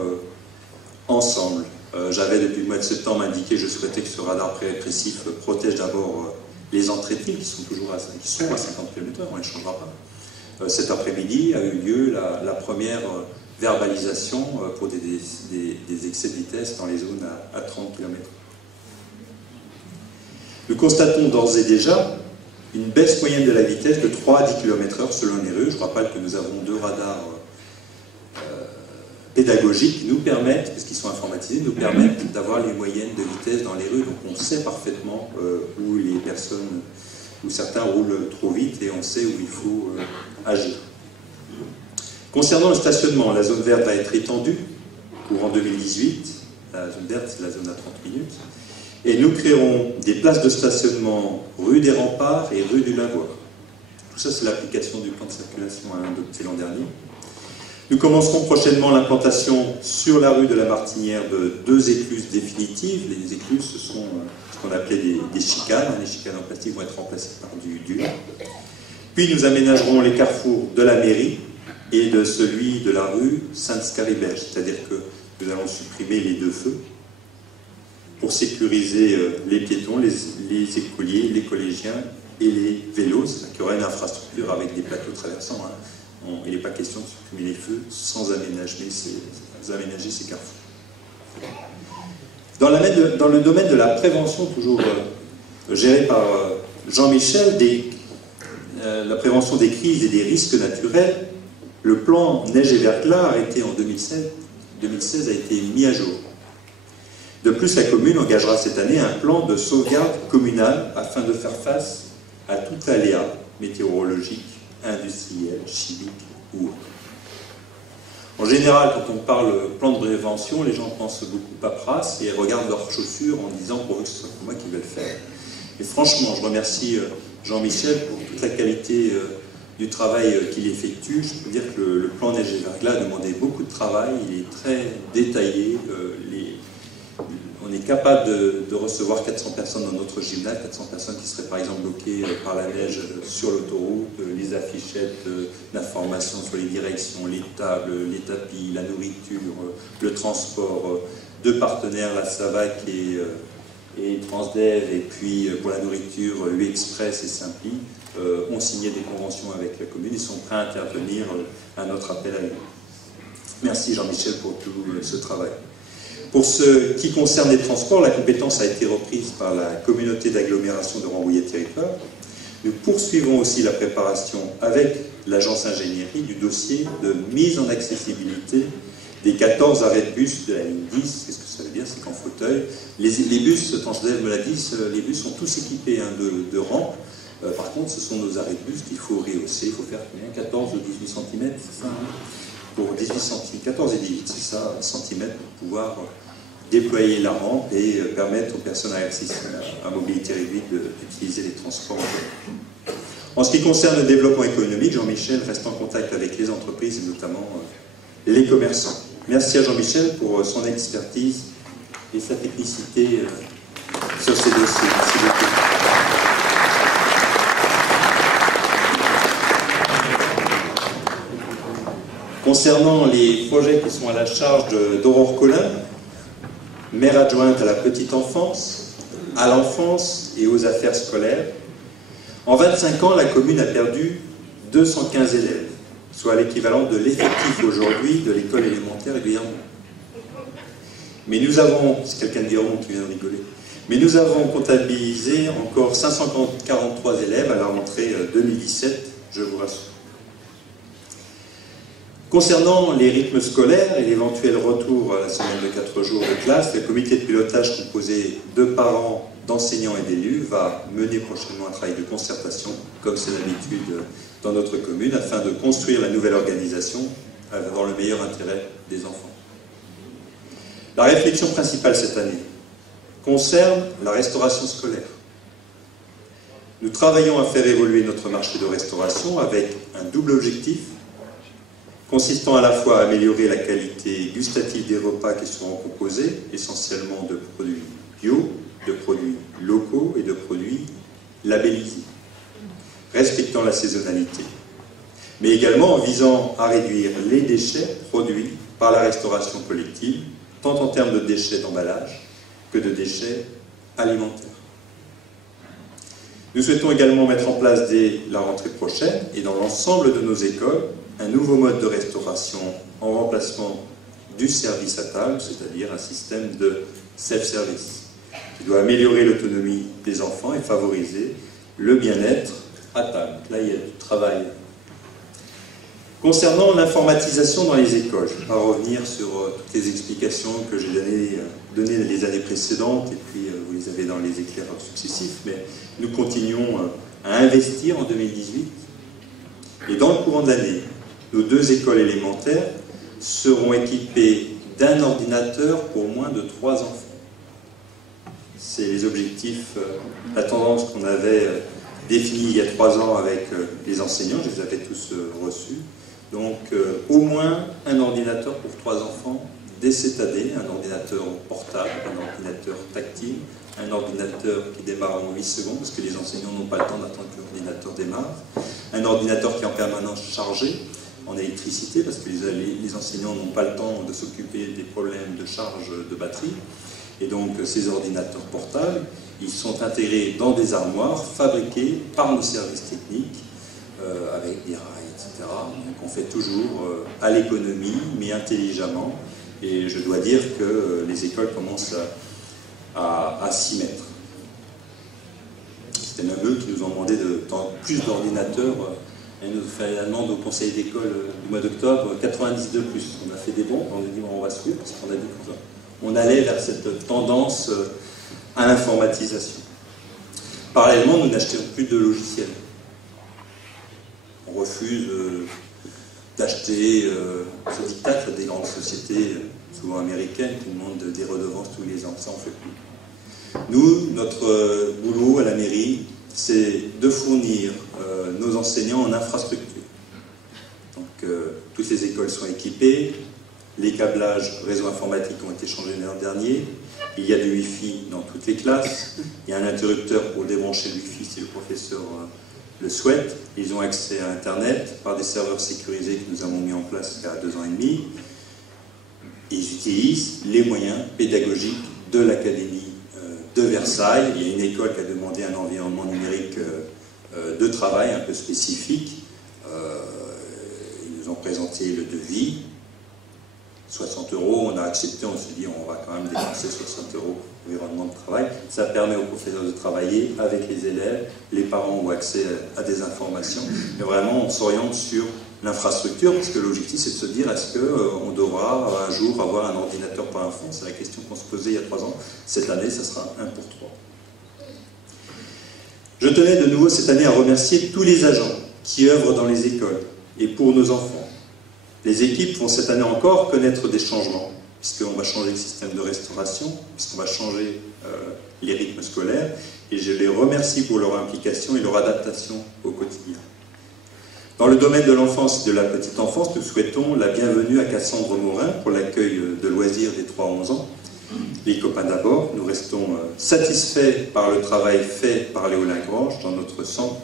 ensemble. J'avais depuis le mois de septembre indiqué que je souhaitais que ce radar répressif protège d'abord les entrées de ville qui sont à 50 km/h, on ne les changera pas. Cet après-midi a eu lieu la première verbalisation pour des excès de vitesse dans les zones à 30 km/h. Nous constatons d'ores et déjà une baisse moyenne de la vitesse de 3 à 10 km/h selon les rues. Je rappelle que nous avons 2 radars pédagogiques qui nous permettent, parce qu'ils sont informatisés, nous permettent d'avoir les moyennes de vitesse dans les rues. Donc on sait parfaitement où les personnes, où certains roulent trop vite et on sait où il faut agir. Concernant le stationnement, la zone verte va être étendue courant 2018. La zone verte, c'est la zone à 30 minutes. Et nous créerons des places de stationnement rue des Remparts et rue du Lavoir. Tout ça, c'est l'application du plan de circulation adopté l'an dernier. Nous commencerons prochainement l'implantation sur la rue de la Martinière de 2 écluses définitives. Les écluses, ce sont ce qu'on appelait des chicanes. Les chicanes en plastique vont être remplacées par du lait. Puis nous aménagerons les carrefours de la mairie et de celui de la rue Sainte-Scaribelge, c'est-à-dire que nous allons supprimer les 2 feux pour sécuriser les piétons, les écoliers, les collégiens et les vélos. C'est-à-dire qu'il y aura une infrastructure avec des plateaux traversants. Il n'est pas question de supprimer les feux sans aménager ces carrefours. Dans le domaine de la prévention, toujours géré par Jean-Michel, la prévention des crises et des risques naturels, le plan Neige et Verglas, arrêté en 2016, a été mis à jour. De plus, la commune engagera cette année un plan de sauvegarde communal afin de faire face à tout aléa météorologique, industriel, chimique ou autre. En général, quand on parle plan de prévention, les gens pensent beaucoup paperasse et regardent leurs chaussures en disant pourvu que ce soit moi qui vais le faire. Et franchement, je remercie Jean-Michel pour toute la qualité du travail qu'il effectue. Je peux dire que le plan Neige et Verglas a demandé beaucoup de travail, il est très détaillé. On est capable de recevoir 400 personnes dans notre gymnase, 400 personnes qui seraient par exemple bloquées par la neige sur l'autoroute, les affichettes d'information sur les directions, les tables, les tapis, la nourriture, le transport, deux partenaires, la SAVAC et Transdev, et puis pour la nourriture, U-Express et Simpli, ont signé des conventions avec la commune et sont prêts à intervenir à notre appel à l'aide. Merci Jean-Michel pour tout ce travail. Pour ce qui concerne les transports, la compétence a été reprise par la communauté d'agglomération de Rambouillet-Territoire. Nous poursuivons aussi la préparation avec l'agence ingénierie du dossier de mise en accessibilité des 14 arrêts de bus de la ligne 10. Qu'est-ce que ça veut dire? C'est qu'en fauteuil, les bus, Transdev me l'a dit, les bus sont tous équipés de rampes. Par contre, ce sont nos arrêts de bus qu'il faut rehausser. Il faut faire combien? 14 ou 18 cm, c'est ça, hein? Pour 18 cm, 14 et 18, c'est ça, centimètres, pour pouvoir déployer la rampe et permettre aux personnes à mobilité réduite d'utiliser les transports. En ce qui concerne le développement économique, Jean-Michel reste en contact avec les entreprises et notamment les commerçants. Merci à Jean-Michel pour son expertise et sa technicité sur ces dossiers. Merci beaucoup. Concernant les projets qui sont à la charge d'Aurore Collin, maire adjointe à la petite enfance, à l'enfance et aux affaires scolaires, en 25 ans, la commune a perdu 215 élèves, soit l'équivalent de l'effectif aujourd'hui de l'école élémentaire et de Guillermont. Mais nous avons, c'est quelqu'un de Guillermont qui vient de rigoler, mais nous avons comptabilisé encore 543 élèves à la rentrée 2017, je vous rassure. Concernant les rythmes scolaires et l'éventuel retour à la semaine de 4 jours de classe, le comité de pilotage composé de parents, d'enseignants et d'élus va mener prochainement un travail de concertation, comme c'est l'habitude dans notre commune, afin de construire la nouvelle organisation dans le meilleur intérêt des enfants. La réflexion principale cette année concerne la restauration scolaire. Nous travaillons à faire évoluer notre marché de restauration avec un double objectif, consistant à la fois à améliorer la qualité gustative des repas qui seront proposés, essentiellement de produits bio, de produits locaux et de produits labellisés, respectant la saisonnalité, mais également en visant à réduire les déchets produits par la restauration collective, tant en termes de déchets d'emballage que de déchets alimentaires. Nous souhaitons également mettre en place dès la rentrée prochaine et dans l'ensemble de nos écoles un nouveau mode de restauration en remplacement du service à table, c'est-à-dire un système de self-service qui doit améliorer l'autonomie des enfants et favoriser le bien-être à table. Là, il y a du travail. Concernant l'informatisation dans les écoles, je ne vais pas revenir sur toutes les explications que j'ai données les années précédentes, et puis vous les avez dans les éclairages successifs, mais nous continuons à investir en 2018. Et dans le courant de l'année, nos 2 écoles élémentaires seront équipées d'un ordinateur pour moins de 3 enfants. C'est les objectifs, la tendance qu'on avait définie il y a 3 ans avec les enseignants, je les avais tous reçus. Donc au moins un ordinateur pour 3 enfants dès cette année, un ordinateur portable, un ordinateur tactile, un ordinateur qui démarre en 8 secondes parce que les enseignants n'ont pas le temps d'attendre que l'ordinateur démarre, un ordinateur qui est en permanence chargé en électricité parce que les enseignants n'ont pas le temps de s'occuper des problèmes de charge de batterie. Et donc ces ordinateurs portables, ils sont intégrés dans des armoires fabriquées par nos services techniques avec des rails, etc. Donc on fait toujours à l'économie, mais intelligemment. Et je dois dire que les écoles commencent à 6 mètres. C'était même eux qui nous ont demandé plus d'ordinateurs. Et nous fait la demande au conseil d'école du mois d'octobre, 90 de plus. On a fait des bons, on a dit on va suivre, parce qu'on a dit qu'on allait vers cette tendance à l'informatisation. Parallèlement, nous n'achetons plus de logiciels. On refuse d'acheter ce diktat à des grandes sociétés, souvent américaines, qui demandent des redevances tous les ans. Ça, on ne fait plus. Nous, notre boulot à la mairie, c'est de fournir nos enseignants en infrastructure. Donc, toutes les écoles sont équipées, les câblages réseau informatique ont été changés l'an dernier, il y a du Wi-Fi dans toutes les classes, il y a un interrupteur pour débrancher le Wi-Fi si le professeur le souhaite, ils ont accès à Internet par des serveurs sécurisés que nous avons mis en place il y a 2 ans et demi, ils utilisent les moyens pédagogiques de l'Académie de Versailles. Il y a une école qui a demandé un environnement numérique de travail un peu spécifique. Ils nous ont présenté le devis, 60 €, on a accepté, on s'est dit on va quand même dépenser 60 € pour l'environnement de travail. Ça permet aux professeurs de travailler avec les élèves, les parents ont accès à des informations, mais vraiment on s'oriente sur l'infrastructure, parce que l'objectif c'est de se dire est-ce qu'on devra un jour avoir un ordinateur par enfant? C'est la question qu'on se posait il y a 3 ans. Cette année, ça sera 1 pour 3. Je tenais de nouveau cette année à remercier tous les agents qui œuvrent dans les écoles et pour nos enfants. Les équipes vont cette année encore connaître des changements, puisqu'on va changer le système de restauration, puisqu'on va changer les rythmes scolaires, et je les remercie pour leur implication et leur adaptation au quotidien. Dans le domaine de l'enfance et de la petite enfance, nous souhaitons la bienvenue à Cassandre Morin pour l'accueil de loisirs des 3 à 11 ans. Les copains d'abord, nous restons satisfaits par le travail fait par Léo Lagrange dans notre centre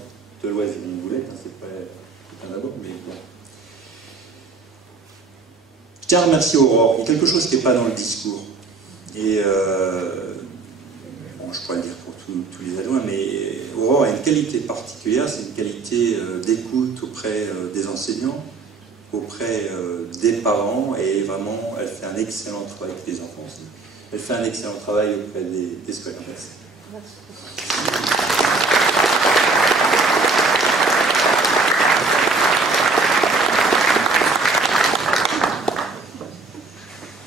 de loisirs. Une boulette, hein, c'est pas copains d'abord, mais bon. Je tiens à remercier Aurore. Il y a quelque chose qui n'est pas dans le discours. Et bon, je pourrais le dire pour tous les adjoints, mais Aurore a une qualité particulière, c'est une qualité d'écoute auprès des enseignants, auprès des parents, et vraiment, elle fait un excellent travail avec les enfants aussi. Elle fait un excellent travail auprès des scolaires. Merci.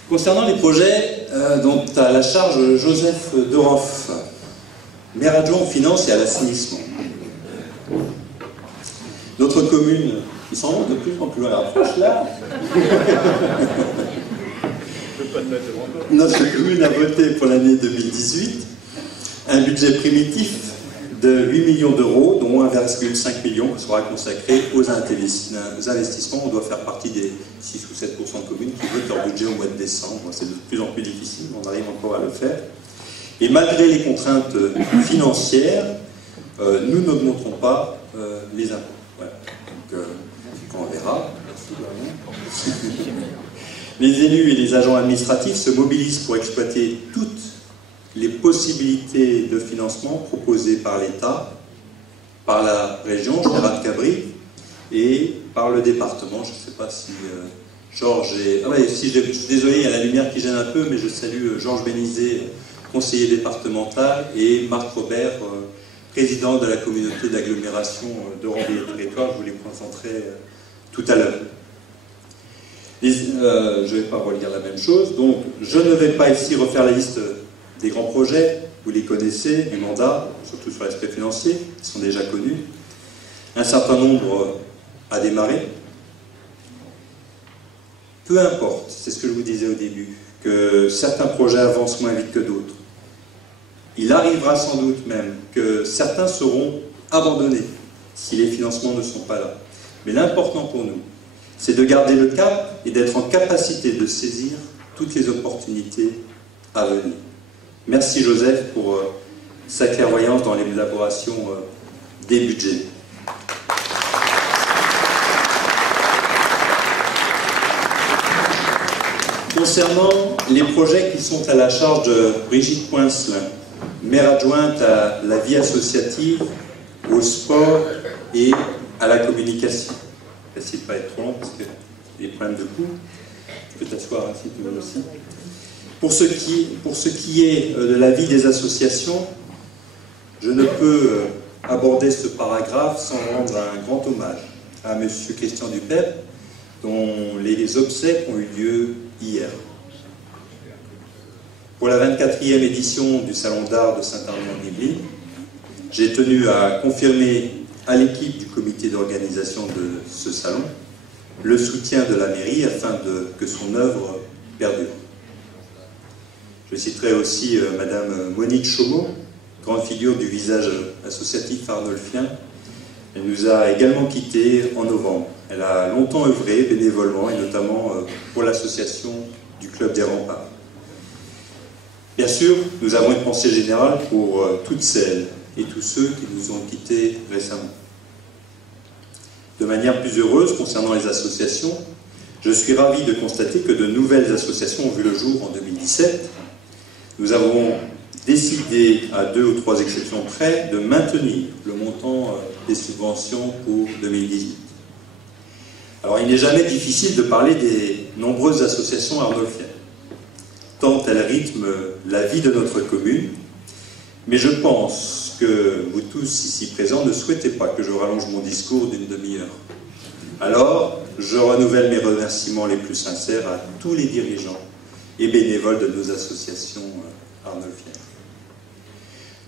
Concernant les projets dont a la charge Joseph Deroff, maire adjoint aux finances et à l'assainissement. Notre commune, il s'en va de plus en plus loin, approche là. Notre commune a voté pour l'année 2018 un budget primitif de 8 millions d'euros, dont 1,5 million sera consacré aux investissements. On doit faire partie des 6 ou 7% de communes qui votent leur budget au mois de décembre. C'est de plus en plus difficile, mais on arrive encore à le faire. Et malgré les contraintes financières, nous n'augmenterons pas les impôts. Voilà. Donc, on verra. Les élus et les agents administratifs se mobilisent pour exploiter toutes les possibilités de financement proposées par l'État, par la région, Gérard Cabri, et par le département. Je ne sais pas si Georges est... Ah ouais, si je suis désolé, il y a la lumière qui gêne un peu, mais je salue Georges Bénizet, conseiller départemental, et Marc Robert, président de la communauté d'agglomération de Rambouillet-Territoire. Je vous les présenterai tout à l'heure. Je ne vais pas relire la même chose, donc je ne vais pas ici refaire la liste des grands projets, vous les connaissez, les mandats, surtout sur l'aspect financier, ils sont déjà connus. Un certain nombre a démarré. Peu importe, c'est ce que je vous disais au début, que certains projets avancent moins vite que d'autres. Il arrivera sans doute même que certains seront abandonnés si les financements ne sont pas là. Mais l'important pour nous, c'est de garder le cap et d'être en capacité de saisir toutes les opportunités à venir. Merci Joseph pour sa clairvoyance dans l'élaboration des budgets. Concernant les projets qui sont à la charge de Brigitte Poincelin, maire adjointe à la vie associative, au sport et à la communication. Essayez de ne pas être trop long parce qu'il y a des problèmes de coût. Tu peux t'asseoir ainsi, tu veux aussi. Pour ce qui est de la vie des associations, je ne peux aborder ce paragraphe sans rendre un grand hommage à M. Christian Dupep, dont les obsèques ont eu lieu hier. Pour la 24e édition du Salon d'art de Saint-Arnaud-en-Yvelines, j'ai tenu à confirmer à l'équipe du comité d'organisation de ce salon le soutien de la mairie afin que son œuvre perdure. Je citerai aussi Madame Monique Chaumot, grande figure du visage associatif arnolfien. Elle nous a également quittés en novembre. Elle a longtemps œuvré bénévolement et notamment pour l'association du Club des Remparts. Bien sûr, nous avons une pensée générale pour toutes celles et tous ceux qui nous ont quittés récemment. De manière plus heureuse concernant les associations, je suis ravi de constater que de nouvelles associations ont vu le jour en 2017. Nous avons décidé, à 2 ou 3 exceptions près, de maintenir le montant des subventions pour 2018. Alors, il n'est jamais difficile de parler des nombreuses associations arnolfiennes, tant elles rythment la vie de notre commune, mais je pense que vous tous ici présents ne souhaitez pas que je rallonge mon discours d'une demi-heure. Alors, je renouvelle mes remerciements les plus sincères à tous les dirigeants et bénévoles de nos associations arnolfiennes.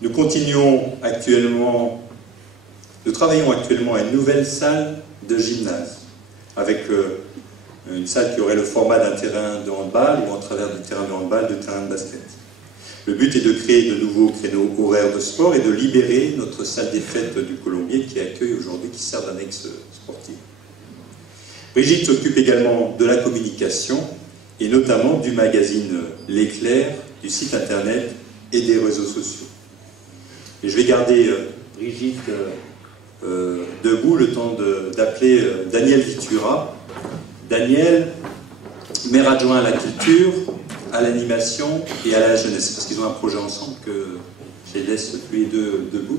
Nous travaillons actuellement à une nouvelle salle de gymnase, avec une salle qui aurait le format d'un terrain de handball ou en travers du terrain de handball, de terrain de basket. Le but est de créer de nouveaux créneaux horaires de sport et de libérer notre salle des fêtes du Colombier qui accueille aujourd'hui, qui sert d'annexe sportive. Brigitte s'occupe également de la communication et notamment du magazine L'Éclair, du site internet et des réseaux sociaux. Et je vais garder Brigitte debout le temps d'appeler Daniel Vitura. Daniel, maire adjoint à la culture, à l'animation et à la jeunesse, parce qu'ils ont un projet ensemble que je les laisse tous les deux debout.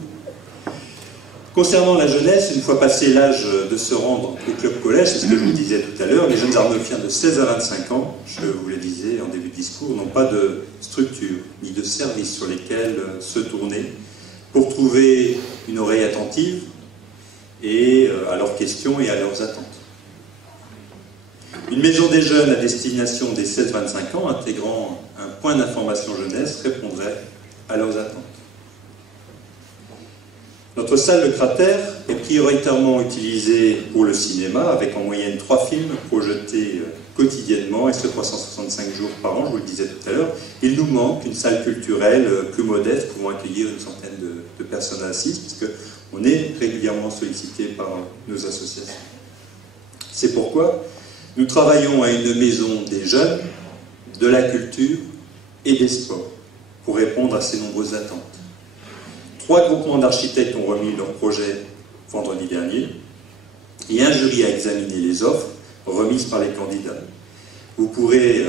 Concernant la jeunesse, une fois passé l'âge de se rendre au club collège, c'est ce que je vous disais tout à l'heure, les jeunes arnolfiens de 16 à 25 ans, je vous le disais en début de discours, n'ont pas de structure ni de service sur lesquels se tourner pour trouver une oreille attentive et à leurs questions et à leurs attentes. Une maison des jeunes à destination des 16-25 ans, intégrant un point d'information jeunesse, répondrait à leurs attentes. Notre salle Le Cratère est prioritairement utilisée pour le cinéma, avec en moyenne 3 films projetés quotidiennement, et ce 365 jours par an, je vous le disais tout à l'heure. Il nous manque une salle culturelle plus modeste, pouvant accueillir une centaine de personnes assises, puisqu'on est régulièrement sollicité par nos associations. C'est pourquoi nous travaillons à une maison des jeunes, de la culture et des sports, pour répondre à ces nombreuses attentes. 3 groupements d'architectes ont remis leur projet vendredi dernier, et un jury a examiné les offres remises par les candidats. Vous pourrez,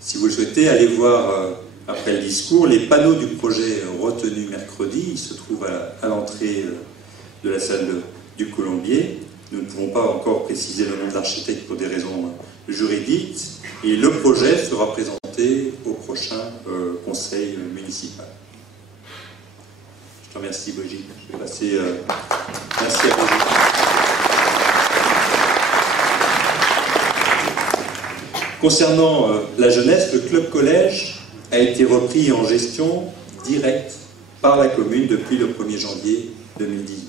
si vous le souhaitez, aller voir, après le discours, les panneaux du projet retenus mercredi. Ils se trouvent à l'entrée de la salle du Colombier. Nous ne pouvons pas encore préciser le nom de l'architecte pour des raisons juridiques, et le projet sera présenté au prochain conseil municipal. Je te remercie, Brigitte. Je vais passer. Merci à Brigitte. Concernant la jeunesse, le club collège a été repris en gestion directe par la commune depuis le 1er janvier 2018.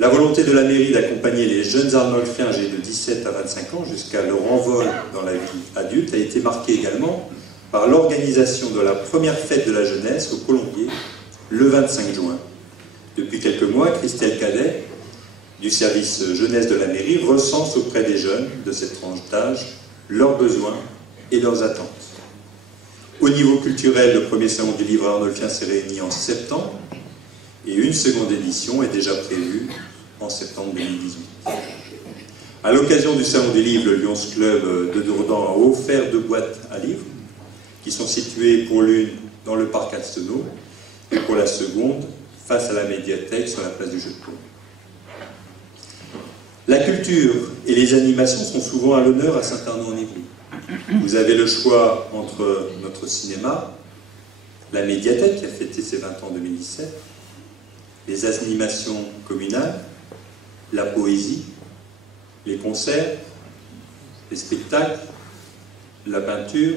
La volonté de la mairie d'accompagner les jeunes arnolfiens âgés de 17 à 25 ans jusqu'à leur envol dans la vie adulte a été marquée également par l'organisation de la première fête de la jeunesse au Colombier le 25 juin. Depuis quelques mois, Christelle Cadet, du service jeunesse de la mairie, recense auprès des jeunes de cette tranche d'âge leurs besoins et leurs attentes. Au niveau culturel, le premier salon du livre arnolfien s'est réuni en septembre et une seconde édition est déjà prévue en septembre 2018. À l'occasion du salon des livres, le Lions Club de Dourdan a offert 2 boîtes à livres qui sont situées pour l'une dans le parc Alstenau et pour la seconde face à la médiathèque sur la place du Jeu de Paume. La culture et les animations sont souvent à l'honneur à Saint-Arnaud-en-Yvelines. Vous avez le choix entre notre cinéma, la médiathèque qui a fêté ses 20 ans en 2017, les animations communales, la poésie, les concerts, les spectacles, la peinture,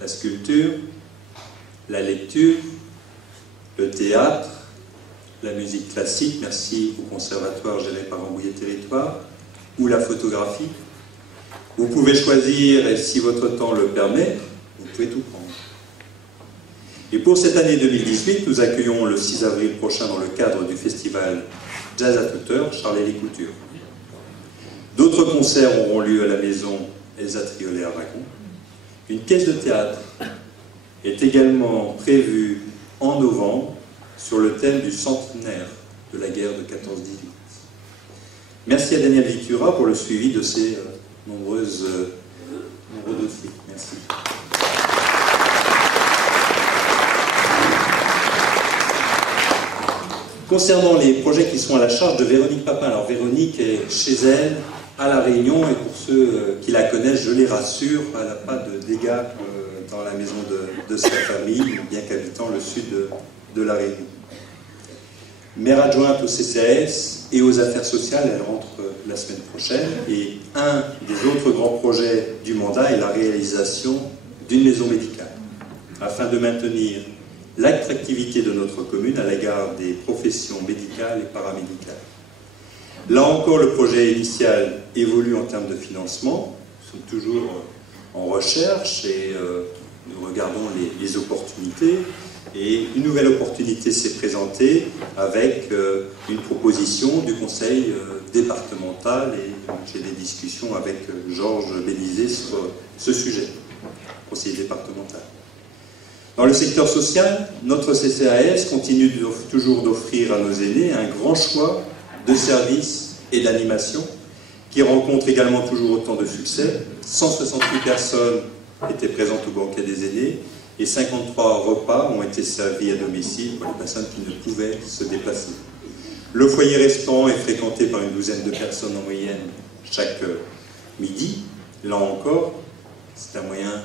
la sculpture, la lecture, le théâtre, la musique classique, merci au conservatoire géré par Rambouillet Territoire, ou la photographie. Vous pouvez choisir, et si votre temps le permet, vous pouvez tout prendre. Et pour cette année 2018, nous accueillons le 6 avril prochain dans le cadre du festival Jazz à toute heure, Charles-Élie Couture. D'autres concerts auront lieu à la maison Elsa Triolet à Ragon. Une pièce de théâtre est également prévue en novembre sur le thème du centenaire de la guerre de 14-18. Merci à Daniel Vitura pour le suivi de ces nombreux dossiers. Merci. Concernant les projets qui sont à la charge de Véronique Papin, alors Véronique est chez elle, à La Réunion, et pour ceux qui la connaissent, je les rassure, elle n'a pas de dégâts dans la maison de sa famille, bien qu'habitant le sud de La Réunion. Maire adjointe au CCAS et aux affaires sociales, elle rentre la semaine prochaine, et un des autres grands projets du mandat est la réalisation d'une maison médicale, afin de maintenir l'attractivité de notre commune à l'égard des professions médicales et paramédicales. Là encore, le projet initial évolue en termes de financement. Nous sommes toujours en recherche et nous regardons les opportunités. Et une nouvelle opportunité s'est présentée avec une proposition du conseil départemental, et j'ai des discussions avec Georges Bénizet sur ce sujet, conseiller départemental. Dans le secteur social, notre CCAS continue toujours d'offrir à nos aînés un grand choix de services et d'animations qui rencontrent également toujours autant de succès. 168 personnes étaient présentes au banquet des aînés et 53 repas ont été servis à domicile pour les personnes qui ne pouvaient se déplacer. Le foyer restaurant est fréquenté par une douzaine de personnes en moyenne chaque midi. Là encore, c'est un moyen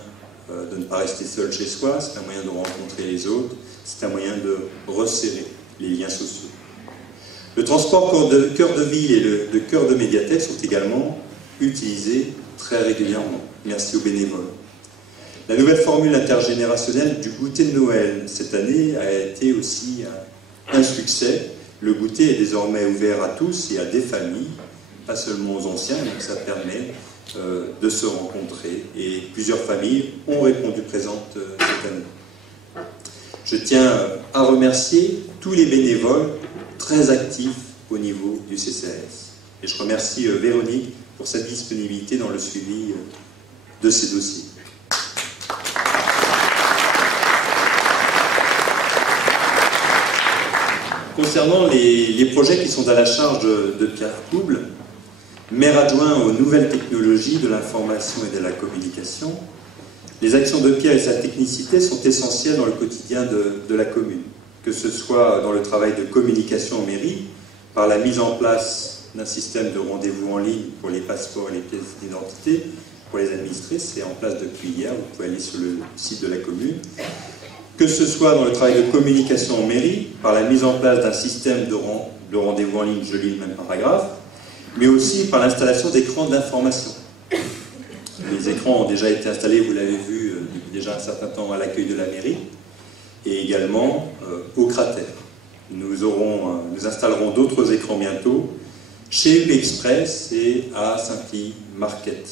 de ne pas rester seul chez soi, c'est un moyen de rencontrer les autres, c'est un moyen de resserrer les liens sociaux. Le transport cœur de ville et le cœur de médiathèque sont également utilisés très régulièrement. Merci aux bénévoles. La nouvelle formule intergénérationnelle du goûter de Noël cette année a été aussi un succès. Le goûter est désormais ouvert à tous et à des familles, pas seulement aux anciens, donc ça permet de se rencontrer. Et plusieurs familles ont répondu présentes cette année. Je tiens à remercier tous les bénévoles très actifs au niveau du CCAS. Et je remercie Véronique pour sa disponibilité dans le suivi de ces dossiers. Concernant les projets qui sont à la charge de Pierre Couble, maire adjoint aux nouvelles technologies de l'information et de la communication, les actions de Pierre et sa technicité sont essentielles dans le quotidien de la commune, que ce soit dans le travail de communication en mairie, par la mise en place d'un système de rendez-vous en ligne pour les passeports et les pièces d'identité, pour les administrés, c'est en place depuis hier, vous pouvez aller sur le site de la commune, que ce soit dans le travail de communication en mairie, par la mise en place d'un système de rendez-vous en ligne, je lis le même paragraphe, mais aussi par l'installation d'écrans d'information. Les écrans ont déjà été installés, vous l'avez vu depuis déjà un certain temps à l'accueil de la mairie, et également au cratère. Nous installerons d'autres écrans bientôt, chez UP Express et à Saint-Ly-Marquette.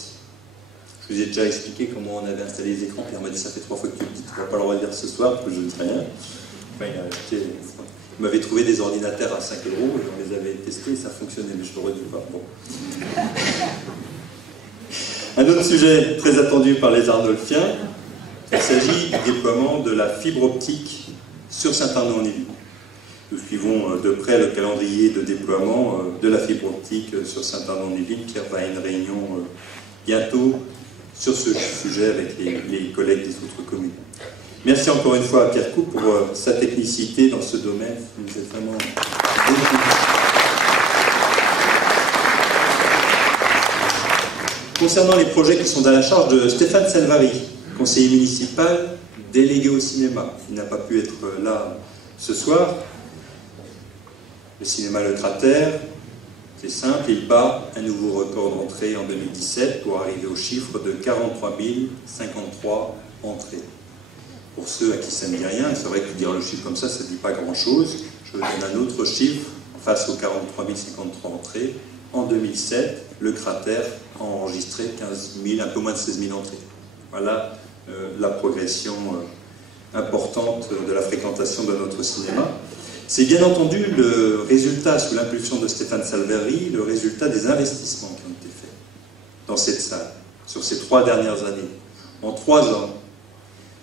Je vous ai déjà expliqué comment on avait installé les écrans, Pierre m'a dit ça fait 3 fois que tu le dis, tu ne vas pas le redire ce soir, parce que je ne sais rien. Enfin, il m'avait trouvé des ordinateurs à 5 € et on les avait testés et ça fonctionnait, mais je ne le redis pas. Bon. Un autre sujet très attendu par les Arnolfiens, il s'agit du déploiement de la fibre optique sur Saint-Arnaud-en-Yvelines. Nous suivons de près le calendrier de déploiement de la fibre optique sur Saint-Arnaud-en-Yvelines. Pierre va à une réunion bientôt sur ce sujet avec les collègues des autres communes. Merci encore une fois à Pierre Coupe pour sa technicité dans ce domaine. Vous êtes vraiment beaucoup. Concernant les projets qui sont à la charge de Stéphane Salvari, conseiller municipal, délégué au cinéma, il n'a pas pu être là ce soir. Le cinéma Le Cratère, c'est simple, il bat un nouveau record d'entrée en 2017 pour arriver au chiffre de 43 053 entrées. Pour ceux à qui ça ne dit rien, c'est vrai que dire le chiffre comme ça ne dit pas grand-chose. Je vous donne un autre chiffre face aux 43 053 entrées. En 2007, Le Cratère a enregistré 15 000, un peu moins de 16 000 entrées. Voilà la progression importante de la fréquentation de notre cinéma. C'est bien entendu le résultat, sous l'impulsion de Stéphane Salvari, le résultat des investissements qui ont été faits dans cette salle, sur ces 3 dernières années. En 3 ans,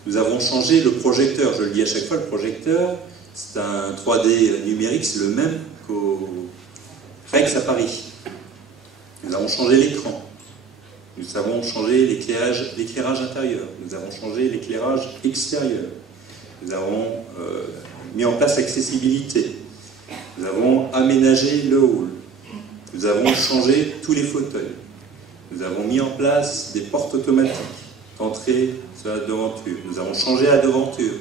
nous avons changé le projecteur. Je le dis à chaque fois, le projecteur, c'est un 3D numérique, c'est le même qu'au Rex à Paris. Nous avons changé l'écran. Nous avons changé l'éclairage intérieur. Nous avons changé l'éclairage extérieur. Nous avons mis en place l'accessibilité. Nous avons aménagé le hall. Nous avons changé tous les fauteuils. Nous avons mis en place des portes automatiques d'entrée sur la devanture. Nous avons changé la devanture.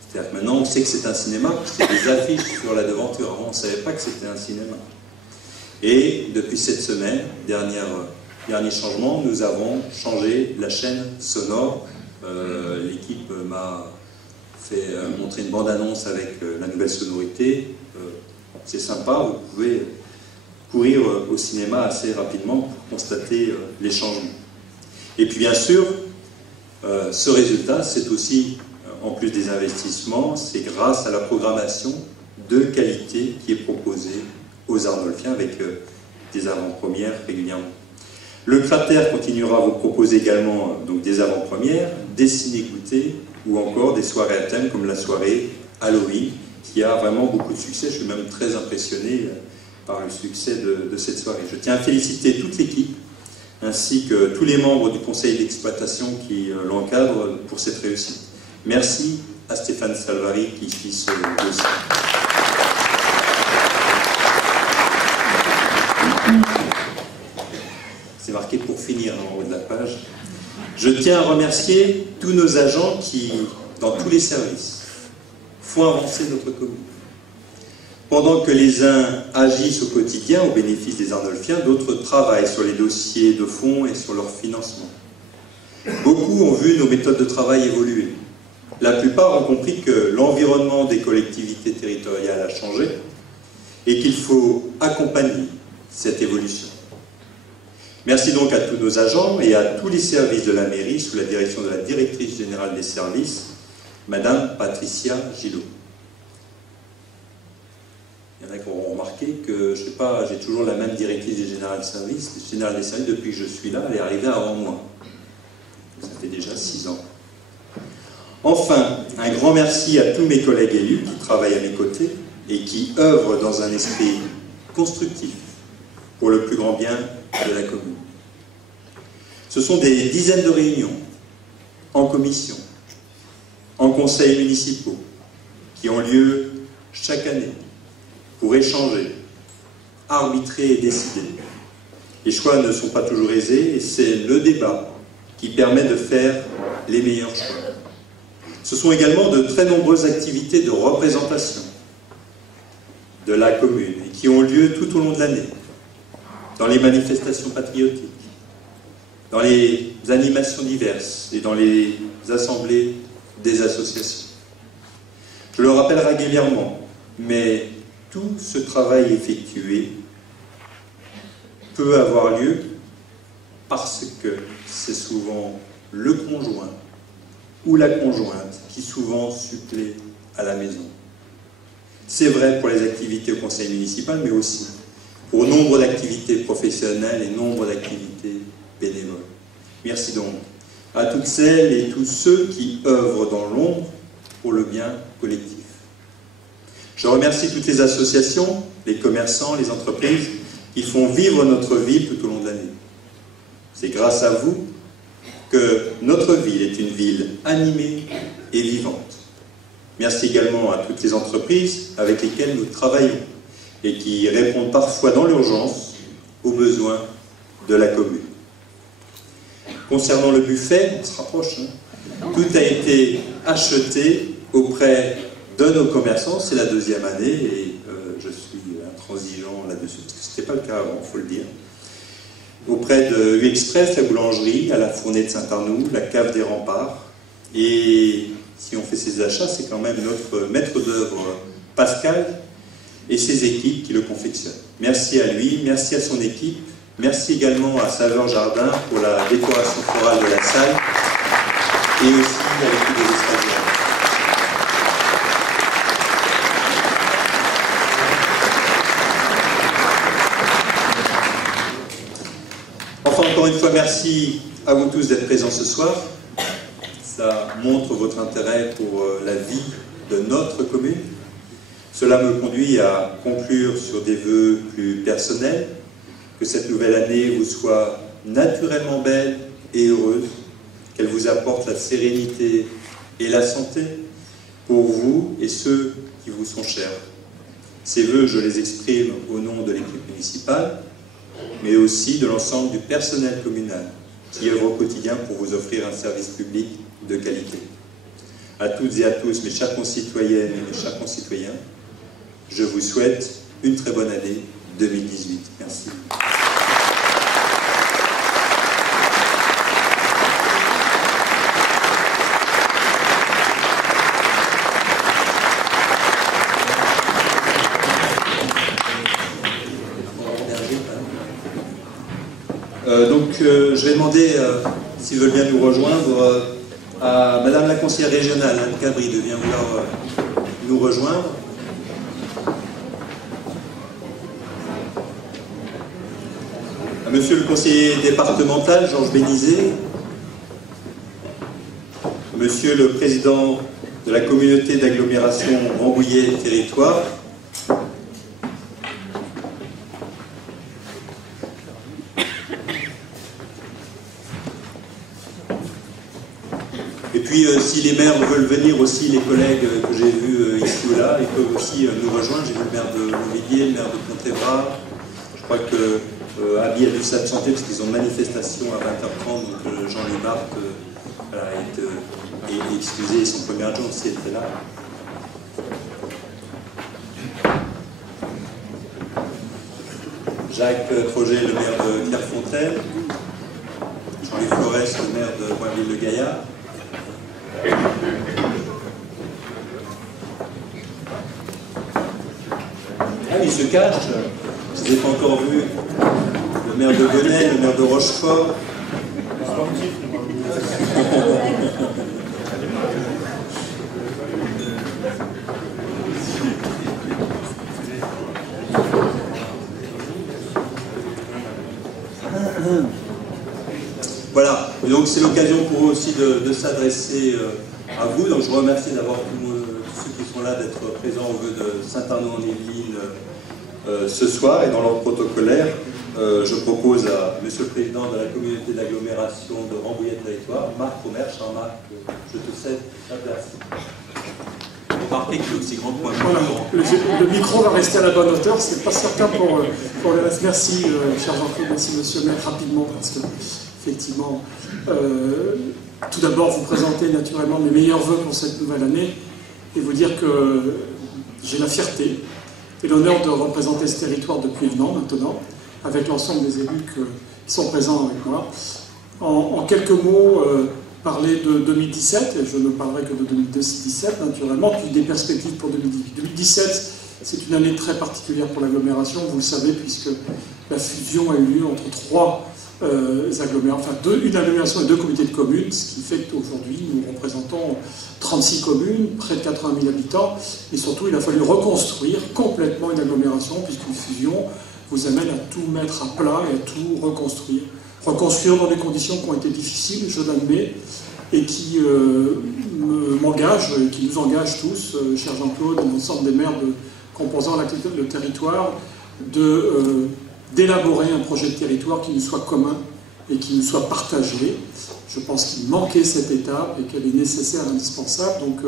C'est-à-dire que maintenant on sait que c'est un cinéma, parce qu'il y a des affiches sur la devanture. Avant on ne savait pas que c'était un cinéma. Et depuis cette semaine, dernier changement, nous avons changé la chaîne sonore. L'équipe m'a fait montrer une bande-annonce avec la nouvelle sonorité. C'est sympa, vous pouvez courir au cinéma assez rapidement pour constater les changements. Et puis bien sûr, ce résultat, c'est aussi, en plus des investissements, c'est grâce à la programmation de qualité qui est proposée aux Arnolfiens avec des avant-premières régulièrement. Le Cratère continuera à vous proposer également donc, des avant-premières, des ciné-goûters ou encore des soirées à thème comme la soirée Halloween qui a vraiment beaucoup de succès. Je suis même très impressionné par le succès de cette soirée. Je tiens à féliciter toute l'équipe ainsi que tous les membres du conseil d'exploitation qui l'encadrent pour cette réussite. Merci à Stéphane Salvari qui suit ce dossier. C'est marqué pour finir en haut de la page. Je tiens à remercier tous nos agents qui, dans tous les services, font avancer notre commune. Pendant que les uns agissent au quotidien au bénéfice des Arnolfiens, d'autres travaillent sur les dossiers de fonds et sur leur financement. Beaucoup ont vu nos méthodes de travail évoluer. La plupart ont compris que l'environnement des collectivités territoriales a changé et qu'il faut accompagner cette évolution. Merci donc à tous nos agents et à tous les services de la mairie sous la direction de la directrice générale des services, Madame Patricia Gillot. Il y en a qui auront remarqué que, je ne sais pas, j'ai toujours la même directrice générale des services depuis que je suis là, elle est arrivée avant moi. Ça fait déjà 6 ans. Enfin, un grand merci à tous mes collègues élus qui travaillent à mes côtés et qui œuvrent dans un esprit constructif pour le plus grand bien de la commune. Ce sont des dizaines de réunions en commission, en conseils municipaux, qui ont lieu chaque année pour échanger, arbitrer et décider. Les choix ne sont pas toujours aisés et c'est le débat qui permet de faire les meilleurs choix. Ce sont également de très nombreuses activités de représentation de la commune et qui ont lieu tout au long de l'année, dans les manifestations patriotiques, dans les animations diverses et dans les assemblées des associations. Je le rappelle régulièrement, mais tout ce travail effectué peut avoir lieu parce que c'est souvent le conjoint ou la conjointe qui souvent supplée à la maison. C'est vrai pour les activités au conseil municipal, mais aussi pour nombre d'activités professionnelles et nombre d'activités bénévoles. Merci donc à toutes celles et tous ceux qui œuvrent dans l'ombre pour le bien collectif. Je remercie toutes les associations, les commerçants, les entreprises qui font vivre notre ville tout au long de l'année. C'est grâce à vous que notre ville est une ville animée et vivante. Merci également à toutes les entreprises avec lesquelles nous travaillons et qui répondent parfois dans l'urgence aux besoins de la commune. Concernant le buffet, on se rapproche, hein, tout a été acheté auprès de nos commerçants, c'est la deuxième année, et je suis intransigeant là-dessus, parce que ce n'était pas le cas avant, il faut le dire. Auprès de U-Express, la boulangerie, à la Fournée de Saint-Arnoux, la cave des Remparts, et si on fait ces achats, c'est quand même notre maître d'œuvre Pascal et ses équipes qui le confectionnent. Merci à lui, merci à son équipe, merci également à Saveur Jardin pour la décoration florale de la salle et aussi à l'équipe des espaces verts. Enfin, encore une fois, merci à vous tous d'être présents ce soir. Ça montre votre intérêt pour la vie de notre commune. Cela me conduit à conclure sur des vœux plus personnels, que cette nouvelle année vous soit naturellement belle et heureuse, qu'elle vous apporte la sérénité et la santé pour vous et ceux qui vous sont chers. Ces vœux, je les exprime au nom de l'équipe municipale, mais aussi de l'ensemble du personnel communal qui œuvre au quotidien pour vous offrir un service public de qualité. À toutes et à tous, mes chères concitoyennes et mes chers concitoyens, je vous souhaite une très bonne année 2018. Merci. Je vais demander s'ils veulent bien nous rejoindre à Madame la conseillère régionale, Anne Cabri, de bien vouloir nous rejoindre. À Monsieur le conseiller départemental, Georges Bénizet. Monsieur le président de la communauté d'agglomération Rambouillet Territoire. Et puis, si les maires veulent venir aussi, les collègues que j'ai vus ici ou là, ils peuvent aussi nous rejoindre. J'ai vu le maire de Louviers, le maire de Pontévras. Je crois que Abby a dû s'absenter parce qu'ils ont une manifestation à 20h30. Donc Jean-Louis Marthe est excusé, son premier adjoint aussi était là. Jacques Troget, le maire de Clairefontaine. Jean-Louis Flores, le maire de Boinville-le-Gaillard. Ah, il se cache. Je ne les ai pas encore vus. Le maire de Gonnet, le maire de Rochefort. Voilà, et donc c'est l'occasion pour eux aussi de s'adresser à vous. Donc je vous remercie d'avoir tous ceux qui sont là d'être présents au vœu de Saint-Arnaud-en-Yvelines ce soir. Et dans l'ordre protocolaire, je propose à Monsieur le Président de la communauté d'agglomération de Rambouillet Territoire, Marc Romer. Cher Marc, je te cède la place. Remarquez que aussi grand point. Voilà, le micro va rester à la bonne hauteur, c'est pas certain pour le reste. Merci, cher Jean-Claude, merci Monsieur le maire, rapidement, parce que effectivement, tout d'abord vous présenter naturellement mes meilleurs vœux pour cette nouvelle année et vous dire que j'ai la fierté et l'honneur de représenter ce territoire depuis un an maintenant, avec l'ensemble des élus qui sont présents avec moi. En quelques mots, parler de 2017, et je ne parlerai que de 2017 naturellement, puis des perspectives pour 2018. 2017, c'est une année très particulière pour l'agglomération, vous le savez, puisque la fusion a eu lieu entre trois agglomérations, enfin une agglomération et deux comités de communes, ce qui fait qu'aujourd'hui nous représentons 36 communes, près de 80 000 habitants, et surtout il a fallu reconstruire complètement une agglomération, puisqu'une fusion vous amène à tout mettre à plat et à tout reconstruire. Reconstruire dans des conditions qui ont été difficiles, je l'admets, et qui m'engagent, qui nous engagent tous, cher Jean-Claude, et l'ensemble des maires composant le territoire, d'élaborer un projet de territoire qui nous soit commun et qui nous soit partagé. Je pense qu'il manquait cette étape et qu'elle est nécessaire, indispensable. Donc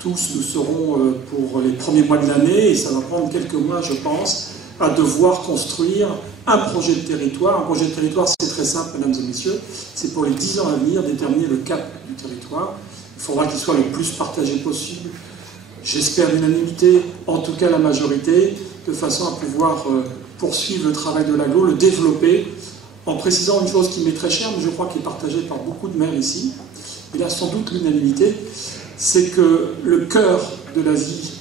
tous nous serons pour les premiers mois de l'année, et ça va prendre quelques mois, je pense, à devoir construire un projet de territoire. Un projet de territoire, c'est très simple, mesdames et messieurs. C'est pour les 10 ans à venir déterminer le cap du territoire. Il faudra qu'il soit le plus partagé possible. J'espère l'unanimité, en tout cas la majorité, de façon à pouvoir poursuivre le travail de l'agglo, le développer, en précisant une chose qui m'est très chère, mais je crois qu'elle est partagée par beaucoup de maires ici. Il y a sans doute l'unanimité, c'est que le cœur de la vie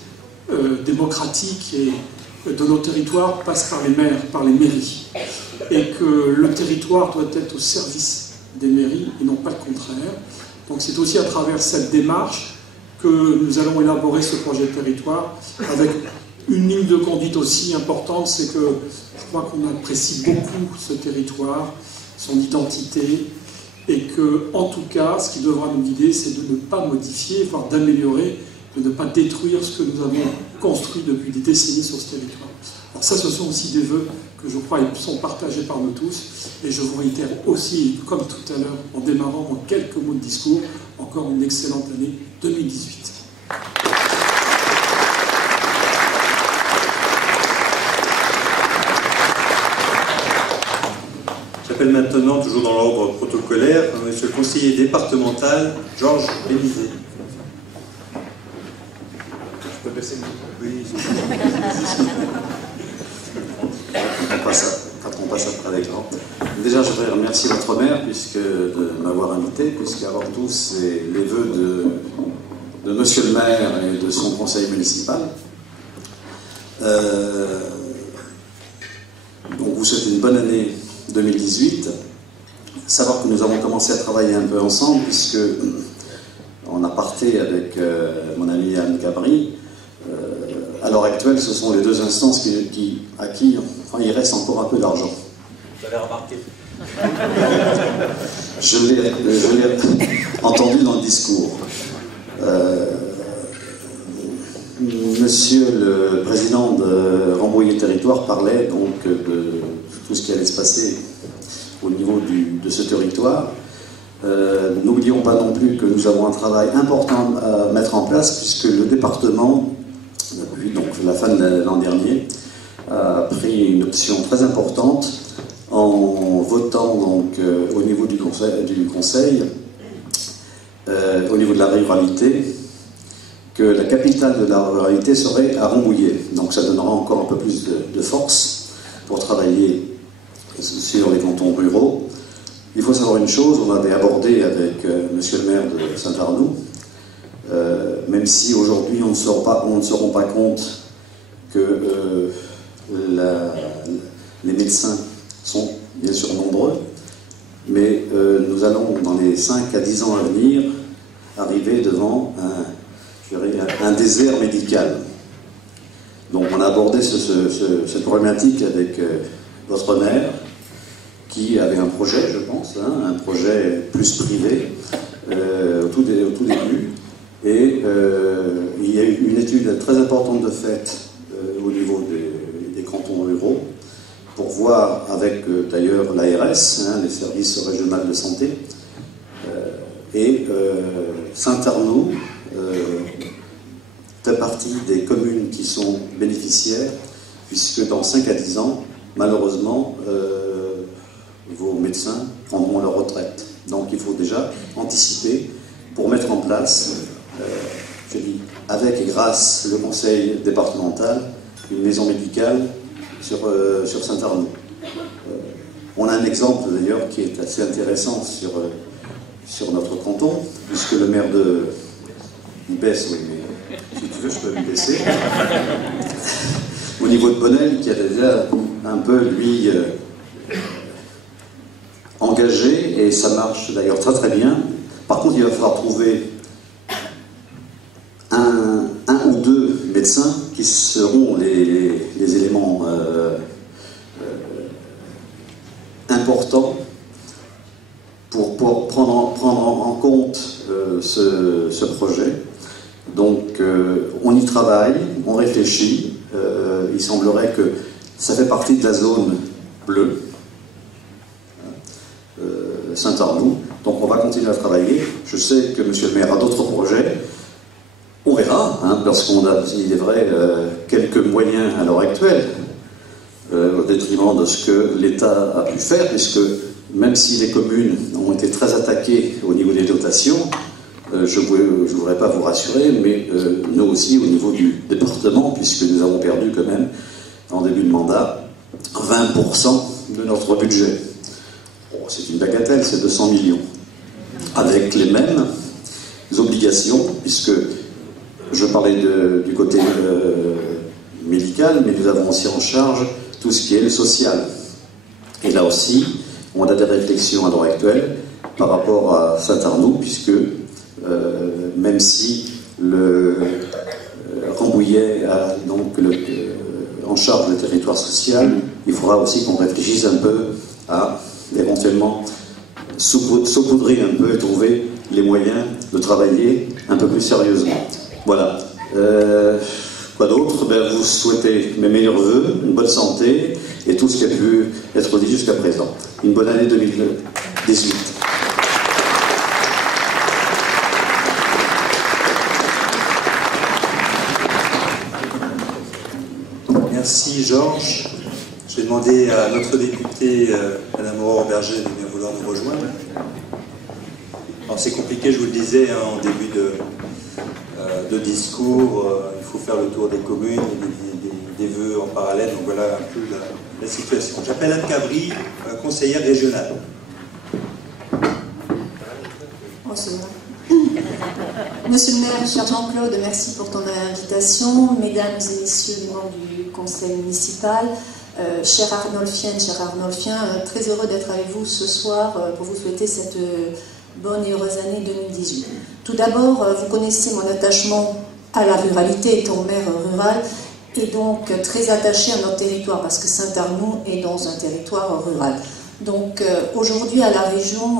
démocratique et de nos territoires passe par les maires, par les mairies. Et que le territoire doit être au service des mairies et non pas le contraire. Donc c'est aussi à travers cette démarche que nous allons élaborer ce projet de territoire avec une ligne de conduite aussi importante, c'est que je crois qu'on apprécie beaucoup ce territoire, son identité, et que, en tout cas, ce qui devra nous guider, c'est de ne pas modifier, voire d'améliorer, de ne pas détruire ce que nous avons construit depuis des décennies sur ce territoire. Alors ça, ce sont aussi des vœux que je crois sont partagés par nous tous, et je vous réitère aussi, comme tout à l'heure, en démarrant en quelques mots de discours, encore une excellente année 2018. J'appelle maintenant, toujours dans l'ordre protocolaire, monsieur le conseiller départemental, Georges Bénizet. Je peux baisser le micro? Oui, quand on passe après l'écran. Déjà, je voudrais remercier votre maire de m'avoir invité, puisqu'avant tout, c'est les vœux de monsieur le maire et de son conseil municipal. Donc, vous souhaitez une bonne année 2018. Savoir que nous avons commencé à travailler un peu ensemble, puisque on a parté avec mon ami Anne Cabri. À l'heure actuelle, ce sont les deux instances à qui il reste encore un peu d'argent. Vous avez remarqué. Je l'ai entendu dans le discours. Monsieur le président de Rambouillet Territoire parlait donc de tout ce qui allait se passer au niveau de ce territoire. N'oublions pas non plus que nous avons un travail important à mettre en place, puisque le département, depuis donc la fin de l'an dernier, a pris une option très importante en votant donc, au niveau du conseil au niveau de la ruralité, que la capitale de la ruralité serait à Rambouillet. Donc ça donnera encore un peu plus de force pour travailler sur les cantons ruraux. Il faut savoir une chose, on avait abordé avec monsieur le maire de Saint-Arnoux, même si aujourd'hui on ne se rend pas compte que les médecins sont bien sûr nombreux, mais nous allons dans les 5 à 10 ans à venir arriver devant un désert médical. Donc on a abordé cette problématique avec votre maire, qui avait un projet, je pense, un projet plus privé au tout début. Et il y a eu une étude très importante de fait au niveau des cantons ruraux, pour voir avec d'ailleurs l'ARS, les services régionaux de santé, et Saint-Arnoux fait partie des communes qui sont bénéficiaires, puisque dans 5 à 10 ans, malheureusement, vos médecins prendront leur retraite. Donc il faut déjà anticiper pour mettre en place, je dis, avec et grâce le conseil départemental, une maison médicale sur Saint-Arnoux. On a un exemple d'ailleurs qui est assez intéressant sur notre canton, puisque le maire de... Il baisse, oui, mais si tu veux, je peux me baisser. Au niveau de Bonnel, qui a déjà un peu, lui, engagé, et ça marche d'ailleurs très très bien. Par contre, il va falloir trouver un ou deux médecins qui seront les éléments importants pour prendre en compte ce projet. Donc on y travaille, on réfléchit. Il semblerait que ça fait partie de la zone bleue, Saint-Arnoux. Donc on va continuer à travailler. Je sais que monsieur le maire a d'autres projets. On verra, parce qu'on a, il est vrai, quelques moyens à l'heure actuelle. au détriment de ce que l'État a pu faire, puisque même si les communes ont été très attaquées au niveau des dotations, je ne voudrais pas vous rassurer, mais nous aussi au niveau du département, puisque nous avons perdu quand même, en début de mandat, 20% de notre budget. Bon, c'est une bagatelle, c'est 200 millions. Avec les mêmes obligations, puisque je parlais du côté médical, mais nous avons aussi en charge tout ce qui est le social. Et là aussi, on a des réflexions à l'heure actuelle par rapport à Saint-Arnoult, puisque même si le Rambouillet a donc en charge le territoire social, il faudra aussi qu'on réfléchisse un peu à éventuellement saupoudrer un peu et trouver les moyens de travailler un peu plus sérieusement. Voilà. Quoi d'autre? Vous souhaitez mes meilleurs voeux, une bonne santé et tout ce qui a pu être dit jusqu'à présent. Une bonne année 2018. Merci Georges. Je vais demander à notre députée, Madame Aurore Berger, de bien vouloir nous rejoindre. Alors c'est compliqué, je vous le disais, en début de discours, il faut faire le tour des communes, des vœux en parallèle, donc voilà un peu la situation. J'appelle Anne Cabri, conseillère régionale. Monsieur le maire, cher Jean-Claude, merci pour ton invitation. Mesdames et messieurs les membres du conseil municipal, cher Arnolfien, très heureux d'être avec vous ce soir pour vous souhaiter cette bonne et heureuse année 2018. Tout d'abord, vous connaissez mon attachement à la ruralité, étant maire rural, et donc très attaché à notre territoire, parce que Saint-Arnoult est dans un territoire rural. Donc aujourd'hui à la région,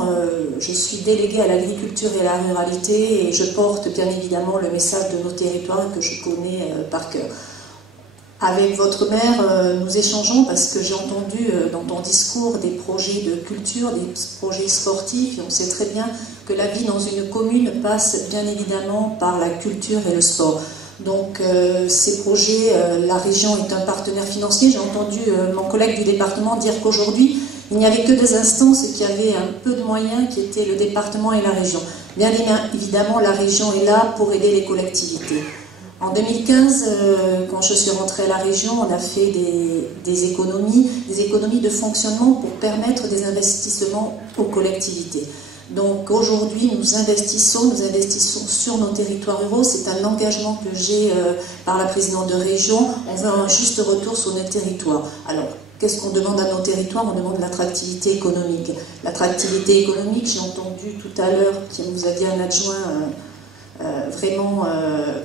je suis déléguée à l'agriculture et à la ruralité et je porte bien évidemment le message de nos territoires que je connais par cœur. Avec votre maire, nous échangeons parce que j'ai entendu dans ton discours des projets de culture, des projets sportifs, et on sait très bien que la vie dans une commune passe bien évidemment par la culture et le sport. Donc ces projets, la région est un partenaire financier. J'ai entendu mon collègue du département dire qu'aujourd'hui, il n'y avait que deux instances qui avaient un peu de moyens, qui étaient le département et la région. Bien évidemment, la région est là pour aider les collectivités. En 2015, quand je suis rentrée à la région, on a fait des économies de fonctionnement pour permettre des investissements aux collectivités. Donc aujourd'hui, nous investissons sur nos territoires ruraux. C'est un engagement que j'ai par la présidente de région. On veut un juste retour sur nos territoires. Alors, qu'est-ce qu'on demande à nos territoires? On demande l'attractivité économique. L'attractivité économique, j'ai entendu tout à l'heure que vous aviez un adjoint vraiment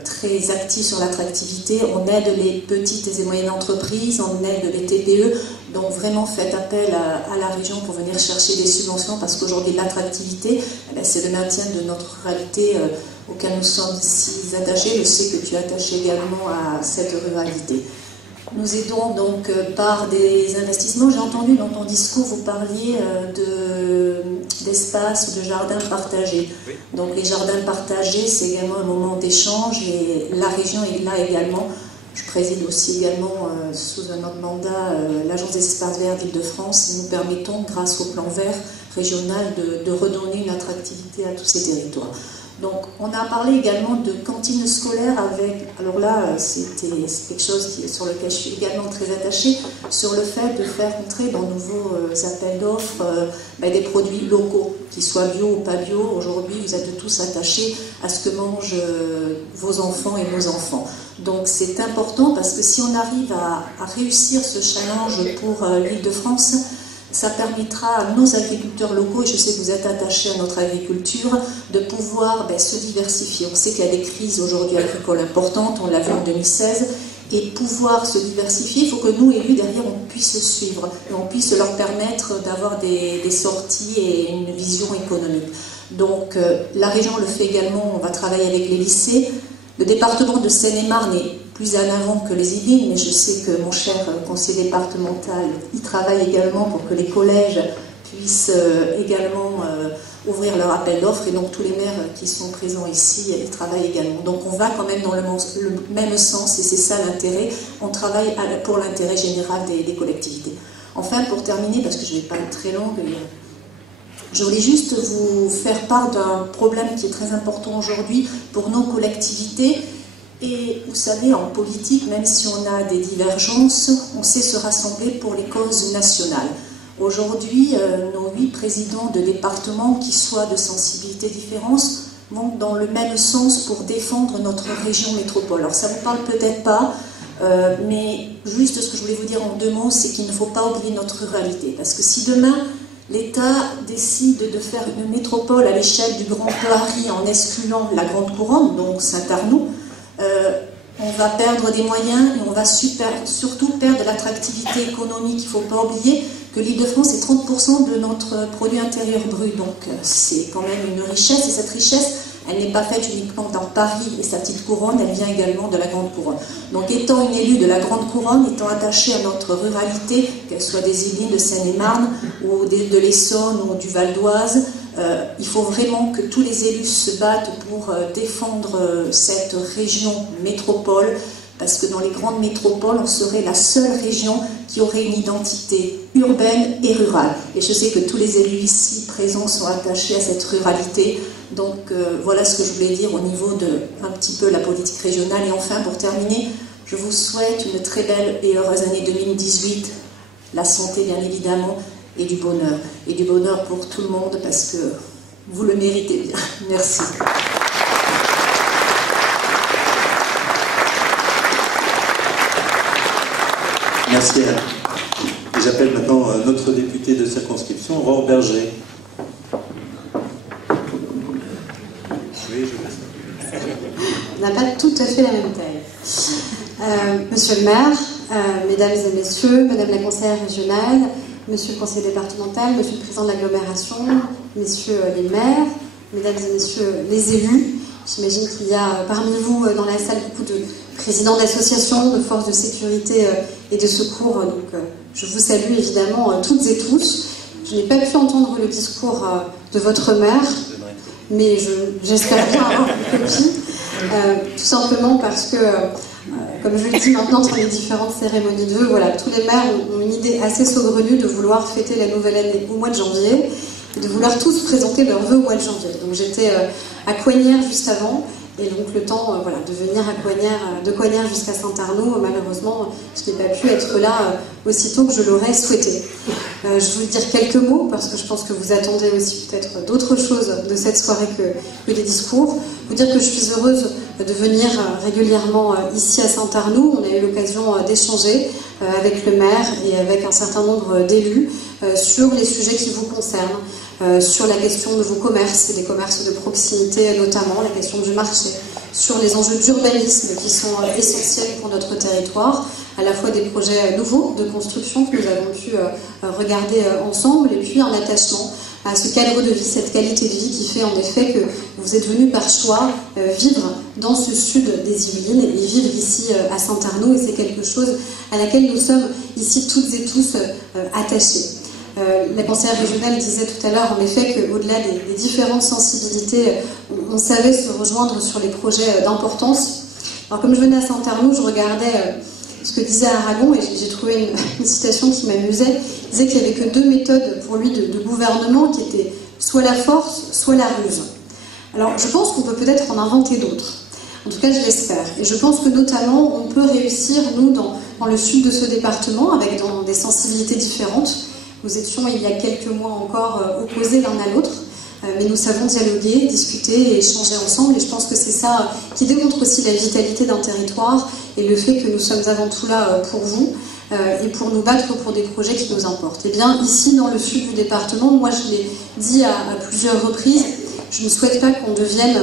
très actif sur l'attractivité. On aide les petites et moyennes entreprises, on aide les TPE. Donc vraiment faites appel à la région pour venir chercher des subventions parce qu'aujourd'hui l'attractivité, c'est le maintien de notre ruralité auquel nous sommes si attachés. Je sais que tu es attaché également à cette ruralité. Nous aidons donc par des investissements. J'ai entendu dans ton discours, vous parliez d'espaces, de jardins partagés. Donc les jardins partagés, c'est également un moment d'échange et la région est là également. Je préside aussi également sous un autre mandat l'Agence des espaces verts d'Île-de-France et nous permettons, grâce au plan vert régional, de redonner une attractivité à tous ces territoires. Donc, on a parlé également de cantines scolaires avec, alors là, c'est quelque chose sur lequel je suis également très attachée, sur le fait de faire entrer dans nouveaux appels d'offres des produits locaux, qu'ils soient bio ou pas bio. Aujourd'hui, vous êtes tous attachés à ce que mangent vos enfants et nos enfants. Donc, c'est important parce que si on arrive à réussir ce challenge pour l'Île-de-France, ça permettra à nos agriculteurs locaux, et je sais que vous êtes attachés à notre agriculture, de pouvoir se diversifier. On sait qu'il y a des crises aujourd'hui agricoles importantes, on l'a vu en 2016, et pouvoir se diversifier, il faut que nous, élus, derrière, on puisse suivre, et on puisse leur permettre d'avoir des sorties et une vision économique. Donc la région le fait également, on va travailler avec les lycées. Le département de Seine-et-Marne est plus en avant que les Yvelines, mais je sais que mon cher conseiller départemental y travaille également pour que les collèges puissent également ouvrir leur appel d'offres, et donc tous les maires qui sont présents ici y travaillent également. Donc on va quand même dans le même sens, et c'est ça l'intérêt, on travaille pour l'intérêt général des collectivités. Enfin, pour terminer, parce que je ne vais pas être très longue, je voulais juste vous faire part d'un problème qui est très important aujourd'hui pour nos collectivités. Et vous savez, en politique, même si on a des divergences, on sait se rassembler pour les causes nationales. Aujourd'hui, nos 8 présidents de départements, qui soient de sensibilités différentes, vont dans le même sens pour défendre notre région métropole. Alors ça ne vous parle peut-être pas, mais juste ce que je voulais vous dire en 2 mots, c'est qu'il ne faut pas oublier notre ruralité. Parce que si demain, l'État décide de faire une métropole à l'échelle du Grand Paris en excluant la Grande Couronne, donc Saint-Arnoult, on va perdre des moyens et on va surtout perdre de l'attractivité économique. Il ne faut pas oublier que l'Île-de-France est 30% de notre produit intérieur brut. Donc c'est quand même une richesse, et cette richesse, elle n'est pas faite uniquement dans Paris et sa petite couronne, elle vient également de la Grande Couronne. Donc étant une élue de la Grande Couronne, étant attachée à notre ruralité, qu'elle soit des Yvelines, de Seine-et-Marne, ou de l'Essonne ou du Val d'Oise, il faut vraiment que tous les élus se battent pour défendre cette région métropole, parce que dans les grandes métropoles, on serait la seule région qui aurait une identité urbaine et rurale. Et je sais que tous les élus ici présents sont attachés à cette ruralité. Donc voilà ce que je voulais dire au niveau de un petit peu la politique régionale. Et enfin, pour terminer, je vous souhaite une très belle et heureuse année 2018, la santé bien évidemment, et du bonheur. Et du bonheur pour tout le monde, parce que vous le méritez bien. Merci. Merci Anne. J'appelle maintenant notre député de circonscription, Aurore Berger. Oui, On n'a pas tout à fait la même taille. Monsieur le maire, mesdames et messieurs, madame la conseillère régionale, monsieur le conseiller départemental, monsieur le président de l'agglomération, messieurs les maires, mesdames et messieurs les élus, j'imagine qu'il y a parmi vous dans la salle beaucoup de présidents d'associations, de forces de sécurité et de secours, donc je vous salue évidemment toutes et tous. Je n'ai pas pu entendre le discours de votre maire, mais j'espère bien avoir une copie, tout simplement parce que, comme je le dis maintenant dans les différentes cérémonies de vœux, voilà, tous les maires ont une idée assez saugrenue de vouloir fêter la nouvelle année au mois de janvier, et de vouloir tous présenter leurs vœux au mois de janvier. Donc j'étais à Coignères juste avant, et donc le temps voilà, de venir de Coignères jusqu'à Saint-Arnoult, malheureusement, je n'ai pas pu être là aussitôt que je l'aurais souhaité. Je vais vous dire quelques mots, parce que je pense que vous attendez aussi peut-être d'autres choses de cette soirée que des discours. Vous dire que je suis heureuse de venir régulièrement ici à Saint-Arnoult. On a eu l'occasion d'échanger avec le maire et avec un certain nombre d'élus sur les sujets qui vous concernent, sur la question de vos commerces, et des commerces de proximité notamment, la question du marché, sur les enjeux d'urbanisme qui sont essentiels pour notre territoire, à la fois des projets nouveaux de construction que nous avons pu regarder ensemble, et puis un attachement à ce cadre de vie, cette qualité de vie qui fait en effet que vous êtes venus par choix vivre dans ce sud des Yvelines et vivre ici à Saint-Arnoult, et c'est quelque chose à laquelle nous sommes ici toutes et tous attachés. La conseillère régionale disait tout à l'heure en effet qu'au-delà des différentes sensibilités, on savait se rejoindre sur les projets d'importance. Alors comme je venais à Saint-Arnoult, je regardais ce que disait Aragon, et j'ai trouvé une citation qui m'amusait. Il disait qu'il n'y avait que 2 méthodes pour lui de gouvernement, qui étaient soit la force, soit la ruse. Alors je pense qu'on peut peut-être en inventer d'autres. En tout cas, je l'espère. Et je pense que notamment, on peut réussir, nous, dans le sud de ce département, avec des sensibilités différentes. Nous étions, il y a quelques mois encore, opposés l'un à l'autre, mais nous savons dialoguer, discuter et échanger ensemble, et je pense que c'est ça qui démontre aussi la vitalité d'un territoire, et le fait que nous sommes avant tout là pour vous, et pour nous battre pour des projets qui nous importent. Et bien, ici, dans le sud du département, moi je l'ai dit à plusieurs reprises, je ne souhaite pas qu'on devienne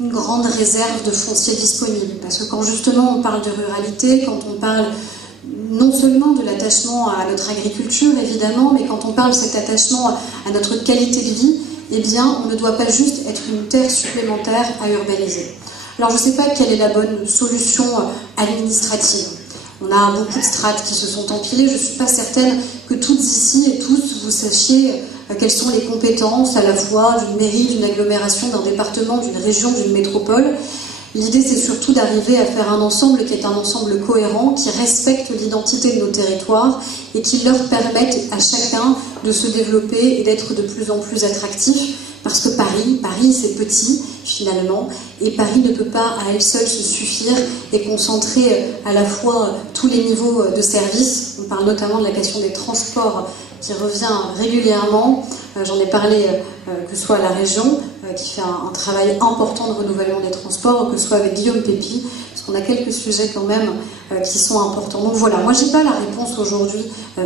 une grande réserve de foncier disponible, parce que quand justement on parle de ruralité, quand on parle non seulement de l'attachement à notre agriculture, évidemment, mais quand on parle de cet attachement à notre qualité de vie, eh bien, on ne doit pas juste être une terre supplémentaire à urbaniser. Alors, je ne sais pas quelle est la bonne solution administrative. On a beaucoup de strates qui se sont empilées. Je ne suis pas certaine que toutes ici et tous, vous sachiez quelles sont les compétences à la fois d'une mairie, d'une agglomération, d'un département, d'une région, d'une métropole. L'idée, c'est surtout d'arriver à faire un ensemble qui est un ensemble cohérent, qui respecte l'identité de nos territoires et qui leur permette à chacun de se développer et d'être de plus en plus attractif. Parce que Paris c'est petit finalement, et Paris ne peut pas à elle seule se suffire et concentrer à la fois tous les niveaux de services. On parle notamment de la question des transports qui revient régulièrement. J'en ai parlé que ce soit à la région, qui fait un travail important de renouvellement des transports, ou que ce soit avec Guillaume Pépi, parce qu'on a quelques sujets quand même qui sont importants. Donc voilà, moi j'ai pas la réponse aujourd'hui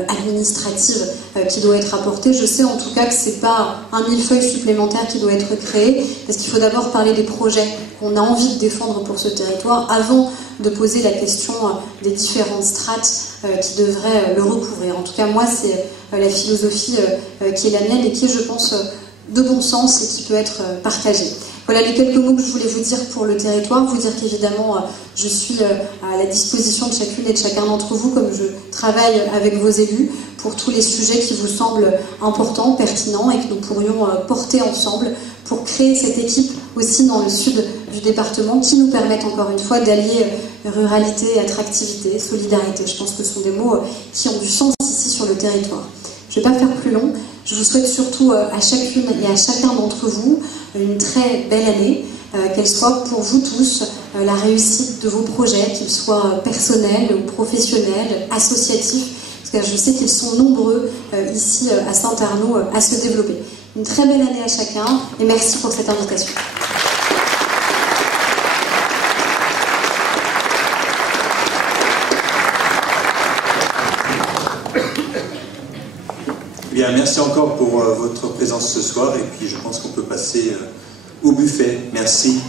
administrative qui doit être apportée. Je sais en tout cas que c'est pas un millefeuille supplémentaire qui doit être créé, parce qu'il faut d'abord parler des projets qu'on a envie de défendre pour ce territoire avant de poser la question des différentes strates qui devraient le recouvrir. En tout cas, moi, c'est la philosophie qui est la mienne et qui est, je pense, de bon sens et qui peut être partagée. Voilà les quelques mots que je voulais vous dire pour le territoire. Vous dire qu'évidemment, je suis à la disposition de chacune et de chacun d'entre vous, comme je travaille avec vos élus, pour tous les sujets qui vous semblent importants, pertinents et que nous pourrions porter ensemble pour créer cette équipe aussi dans le sud du département qui nous permettent encore une fois d'allier ruralité, attractivité, solidarité. Je pense que ce sont des mots qui ont du sens ici sur le territoire. Je ne vais pas faire plus long. Je vous souhaite surtout à chacune et à chacun d'entre vous une très belle année, qu'elle soit pour vous tous la réussite de vos projets, qu'ils soient personnels ou professionnels, associatifs, parce que je sais qu'ils sont nombreux ici à Saint-Arnaud à se développer. Une très belle année à chacun et merci pour cette invitation. Bien, merci encore pour votre présence ce soir et puis je pense qu'on peut passer au buffet. Merci.